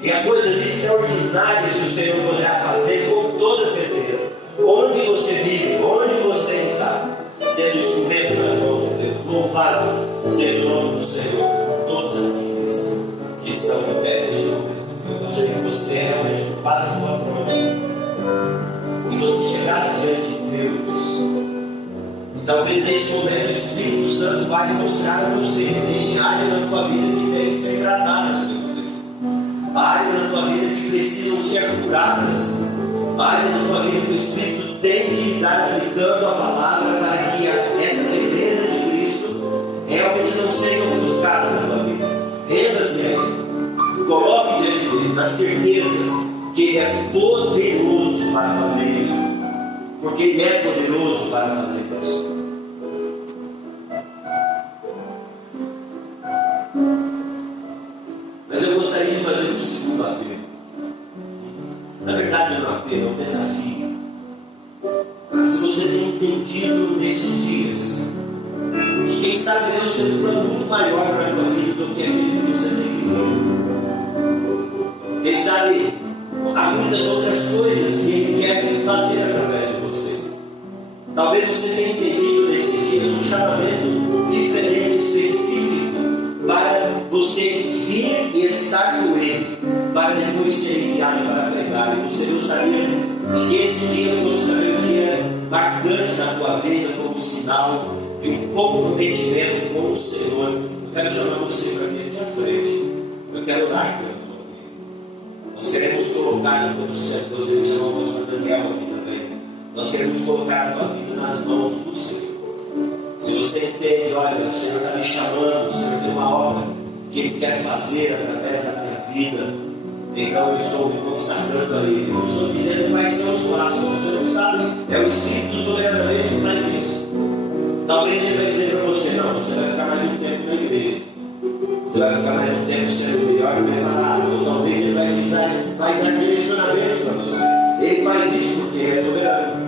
E há coisas extraordinárias que o Senhor poderá fazer com toda certeza. Onde você vive, onde você está, sendo instrumento nas mãos de Deus. Louvado seja o nome do Senhor. Todos aqueles que estão em pé neste momento, eu gostaria que você realmente ocupasse a sua prova e você chegasse diante de Deus. E talvez neste momento o Espírito Santo vai mostrar a você: existem áreas na tua vida que têm que ser tratadas pelo Senhor, áreas na tua vida que precisam ser curadas, áreas na tua vida que o Espírito tem que estar aplicando a palavra para que essa beleza de Cristo realmente não seja ofuscada na tua vida. Renda-se a Ele, coloque diante dele, na certeza que Ele é poderoso para fazer isso, porque Ele é poderoso para fazer isso. Mas eu gostaria de fazer um segundo apelo. Na verdade, não é um apelo, é um desafio. Se você tem entendido nesses dias que quem sabe Deus tem um plano muito maior para a tua vida do que aquele que você tem vivido. Quem sabe há muitas outras coisas que Ele quer fazer através de você. Talvez você tenha entendido nesses dias um chamamento diferente, específico, para você vir e estar com Ele, para depois ser enviado para pregar. E você gostaria que esse dia fosse também um dia marcante na tua vida, como sinal de um comprometimento com o Senhor. Eu quero chamar você para mim aqui à frente. Eu quero orar pela tua vida. Nós queremos colocar a tua vida, Deus deve chamar o pastor Daniel aqui também. Nós queremos colocar a tua vida nas mãos do Senhor. Se você entende, olha, o Senhor está me chamando, o Senhor tem uma obra que Ele quer fazer através da minha vida, então eu estou me consagrando a Ele. Eu estou dizendo quais são os passos. Você não sabe, é o Espírito soberanamente que faz isso. Talvez Ele vai dizer para você: não, você vai ficar mais um tempo na igreja, você vai ficar mais um tempo sendo melhor preparado. Ou talvez Ele vai dar direcionamentos para você. Ele faz isso porque Ele é soberano.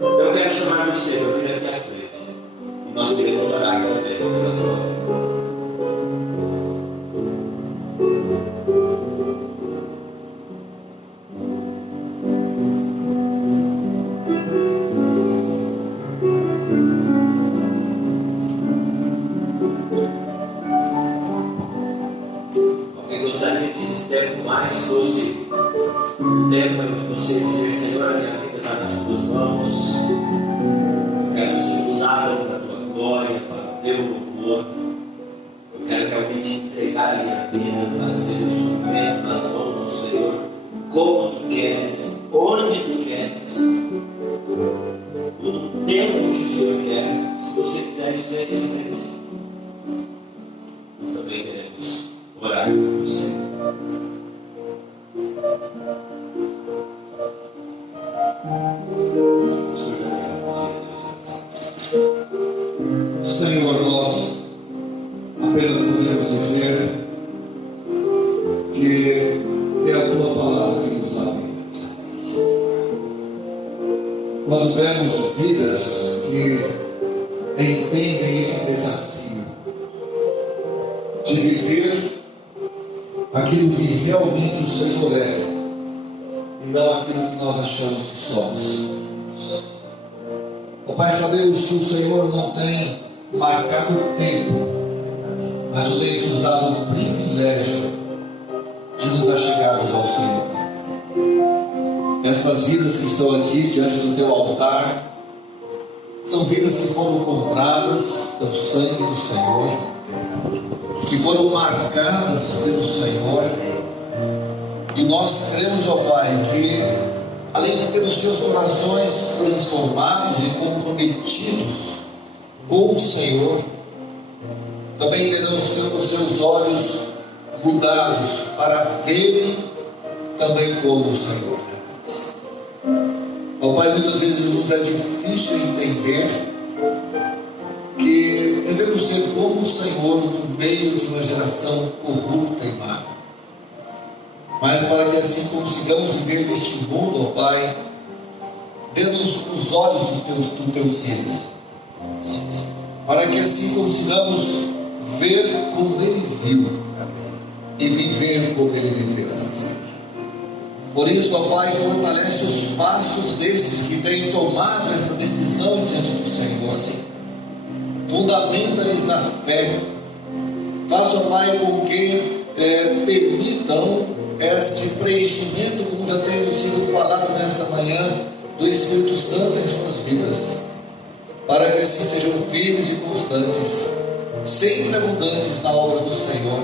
Eu quero chamar você para vir aqui à frente. E nós queremos orar aqui também pela tua vida. Mais fosse o tempo em que você dizer: Senhor, a minha vida está nas tuas mãos, eu quero ser usado para a tua glória, para o teu louvor, eu quero realmente entregar a minha vida para ser um instrumento nas mãos do Senhor, como tu queres, onde tu queres, no tempo que o Senhor quer. Se você quiser isso, vem aqui à frente. Nós também queremos orar por você. Senhor, nós apenas podemos dizer que é a tua palavra que nos dá vida. Quando vemos vidas que entendem esse desafio de viver aquilo que realmente o Senhor é e não aquilo que nós achamos que somos. Ó Pai, sabemos que o Senhor não tem marcado o tempo, mas tu tens nos dado o privilégio de nos achegarmos ao Senhor. Essas vidas que estão aqui diante do teu altar são vidas que foram compradas pelo sangue do Senhor, que foram marcadas pelo Senhor. E nós cremos, ó Pai, que além de ter os seus corações transformados e comprometidos com o Senhor, também terão os seus olhos mudados para verem também como o Senhor. Ó Pai, muitas vezes nos é difícil entender que devemos ser como o Senhor no meio de uma geração corrupta e má. Mas para que assim consigamos viver neste mundo, ó Pai, dentro dos olhos do teu filho, para que assim consigamos ver como ele viu e viver como ele viveu. Por isso, ó Pai, fortalece os passos desses que têm tomado essa decisão diante do Senhor. Fundamenta-lhes na fé. Faça, ó Pai, com que permitam este preenchimento, como já temos sido falado nesta manhã, do Espírito Santo em suas vidas, para que assim sejam firmes e constantes, sempre abundantes na obra do Senhor,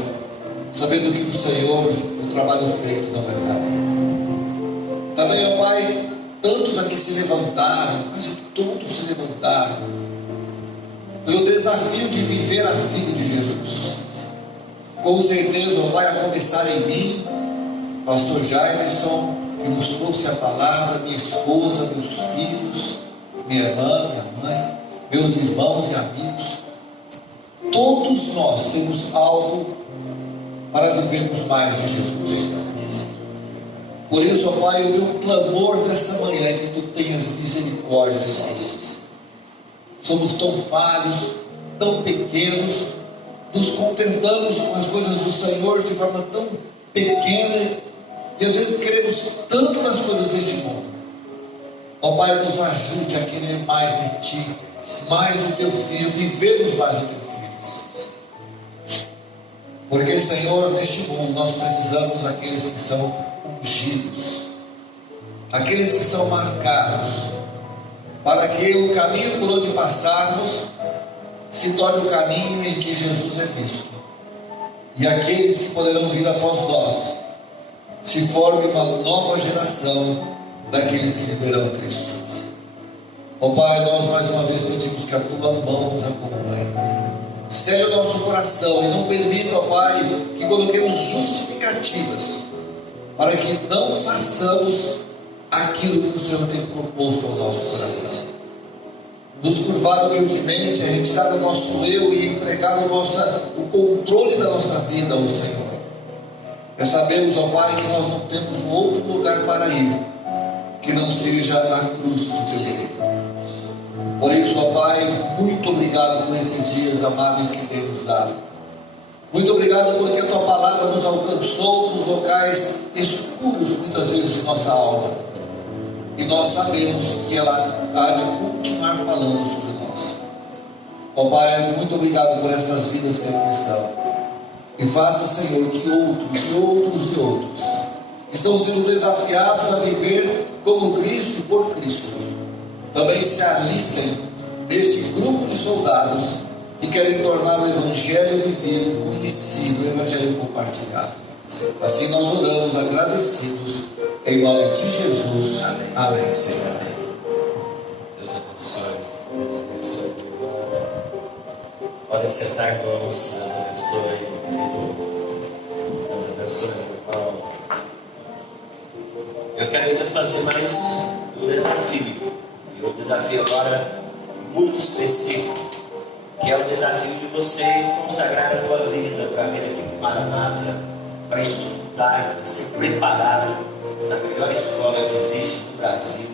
sabendo que do Senhor o trabalho feito não é vão. Também, ó Pai, tantos aqui se levantaram, quase todos se levantaram, pelo desafio de viver a vida de Jesus. Com certeza, ó Pai, a começar em mim, Pastor Jairson, que nos trouxe a palavra, minha esposa, meus filhos, minha irmã, minha mãe, meus irmãos e amigos. Todos nós temos algo para vivermos mais de Jesus. Por isso, ó Pai, o meu clamor dessa manhã é que tu tenhas misericórdia de nós. Somos tão falhos, tão pequenos, nos contentamos com as coisas do Senhor de forma tão pequena e às vezes queremos tanto nas coisas deste mundo. Ó Pai, nos ajude a querer mais de Ti, mais do Teu Filho, vivermos mais do Teu Filho. Porque, Senhor, neste mundo nós precisamos daqueles que são ungidos, aqueles que são marcados, para que o caminho por onde passarmos se torne o caminho em que Jesus é visto, e aqueles que poderão vir após nós se forme uma nova geração daqueles que viverão Cristo. Ó Pai, nós mais uma vez pedimos que a Tua mão nos acompanhe, cele o nosso coração e não permita, ó Pai, que coloquemos justificativas para que não façamos aquilo que o Senhor tem proposto ao nosso coração. Nos curvar humildemente, a retirar o nosso eu e entregar o controle da nossa vida ao Senhor. É sabermos, ó Pai, que nós não temos um outro lugar para ir que não seja na cruz do Teu Filho. Por isso, ó Pai, muito obrigado por esses dias amáveis que tem nos dado. Muito obrigado porque a Tua palavra nos alcançou nos locais escuros, muitas vezes, de nossa alma. E nós sabemos que ela há de continuar falando sobre nós. Ó Pai, muito obrigado por essas vidas que aqui estão. E faça, Senhor, que outros e outros e outros que estão sendo desafiados a viver como Cristo e por Cristo também se alistem desse grupo de soldados que querem tornar o Evangelho vivido, conhecido, o Evangelho compartilhado. Assim nós oramos agradecidos, em nome de Jesus. Amém, Senhor. Deus abençoe. Deus abençoe. Podem sentar, irmãos. Deus abençoe. Deus abençoe, irmão. Eu quero ainda fazer mais um desafio. E um desafio agora muito específico, que é o desafio de você consagrar a tua vida para vir aqui para o Maranata, para estudar, para ser preparado na melhor escola que existe no Brasil,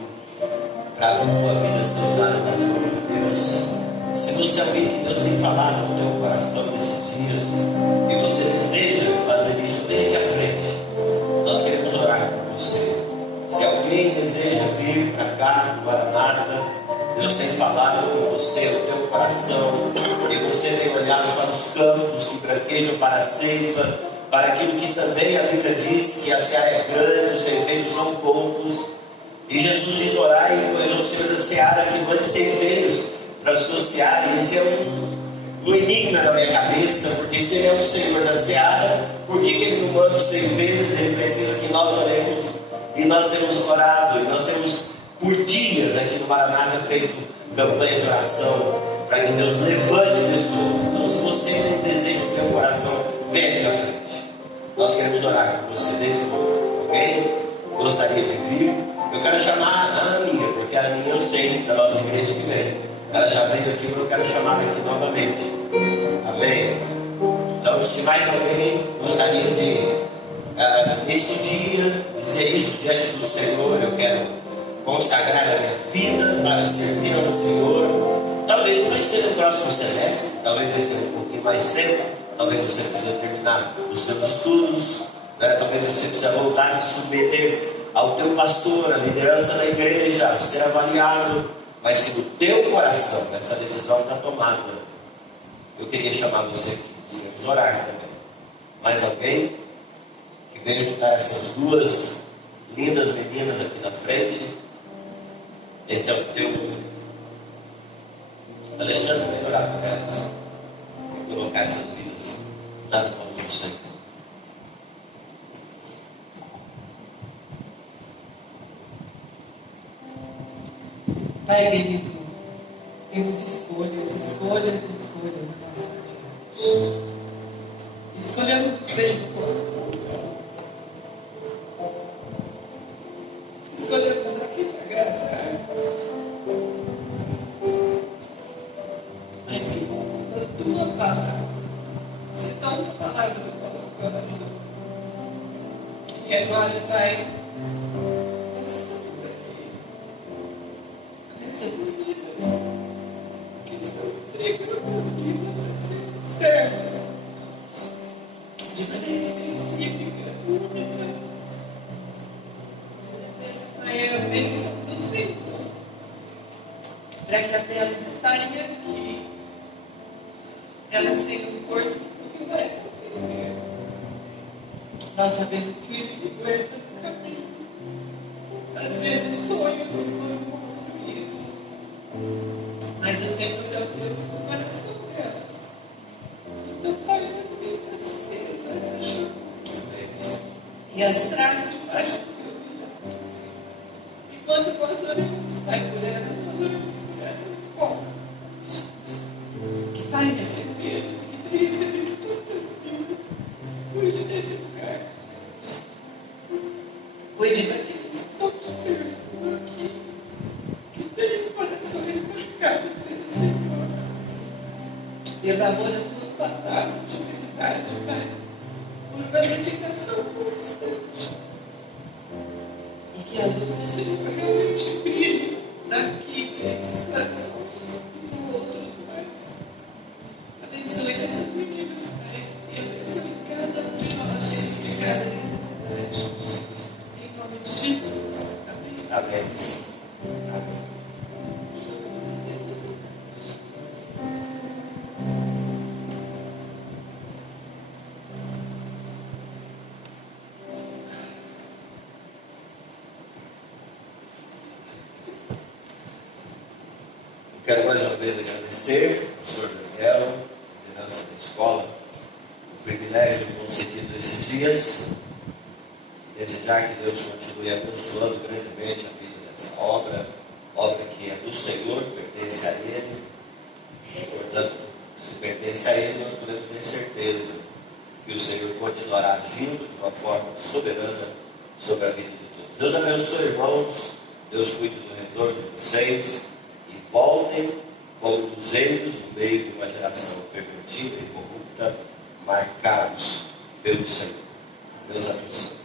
para a tua vida ser usada nas mãos de Deus. Se você ouvir que Deus tem falado no teu coração nesses dias e você deseja fazer isso, vem aqui à frente. Nós queremos orar por você. Se alguém deseja vir para cá, no Maranata, Deus tem falado com você, no teu coração, você tem olhado para os campos que branquejam para a ceifa, para aquilo que também a Bíblia diz que a seara é grande, os ceifeiros são poucos. E Jesus diz: orai, pois é o Senhor da seara que mande ceifeiros para a sua seara. E esse é um enigma na minha cabeça, porque se Ele é o Senhor da seara, por que Ele não manda os ceifeiros? Ele precisa que nós oremos. E nós temos orado, e nós temos por dias aqui no Maranata feito campanha de oração para que Deus levante pessoas. Então, se você tem desejo do teu coração, vem aqui à frente. Nós queremos orar com você nesse momento, ok? Gostaria de vir. Eu quero chamar a Aninha, porque a Aninha eu sei da nossa igreja que vem. Ela já veio aqui, mas eu quero chamar ela aqui novamente. Amém? Então, se mais alguém gostaria de, nesse dia, dizer isso diante do Senhor, eu quero consagrar a minha vida para servir ao Senhor. Talvez não seja o próximo semestre, talvez vai ser um pouquinho mais cedo, talvez você precise terminar os seus estudos, né? Talvez você precise voltar a se submeter ao teu pastor, à liderança da igreja, ser avaliado, mas que no teu coração essa decisão está tomada. Eu queria chamar você aqui, precisamos orar também. Mais alguém que venha juntar essas duas lindas meninas aqui na frente? Esse é o teu momento. Alexandre vai orar por elas e colocar essas vidas nas mãos do Senhor. Pai querido, temos escolhas na nossa vida. Escolhemos o Senhor. Escolhemos aqui para agradar. Mas que a tua palavra se torna palavra no nosso coração. E agora, Pai, nós estamos aqui. Essas meninas que estão entregando a vida para serem servas de maneira específica, única. Pai, é a bênção do Senhor para que até elas estarem aqui, elas tenham forças para o que vai acontecer. Nós sabemos que o inimigo entra no caminho. Às vezes sonhos não foram construídos, mas o Senhor é o Deus do coração delas. Então, Pai, mantém acesa essa chama e as traga debaixo do teu cuidado. Enquanto nós oramos, Pai, por elas, nós oramos por essas povas que vai receber, que tem recebido tantas vidas. Cuide desse lugar. Cuide daqueles que estão te servindo aqui, que têm corações marcados pelo Senhor, pelo amor à tua palavra de verdade, Pai, por uma dedicação constante. E que a luz do Senhor realmente brilhe daqui para esses corações e para outros mais. Abençoe essas meninas, Pai, e abençoe cada um de nós, de cada necessidade. Em nome de Jesus. Amém. Amém. Amém. Quero mais uma vez agradecer ao Sr. Daniel, a liderança da escola, o privilégio concedido esses dias. Desejar que Deus continue abençoando grandemente a vida dessa obra que é do Senhor, pertence a Ele. E, portanto, se pertence a Ele, nós podemos ter certeza que o Senhor continuará agindo de uma forma soberana sobre a vida de todos. Deus abençoe, irmãos. Deus cuide do retorno de vocês. Voltem como luzeiros no meio de uma geração pervertida e corrupta, marcados pelo Senhor. Deus abençoe.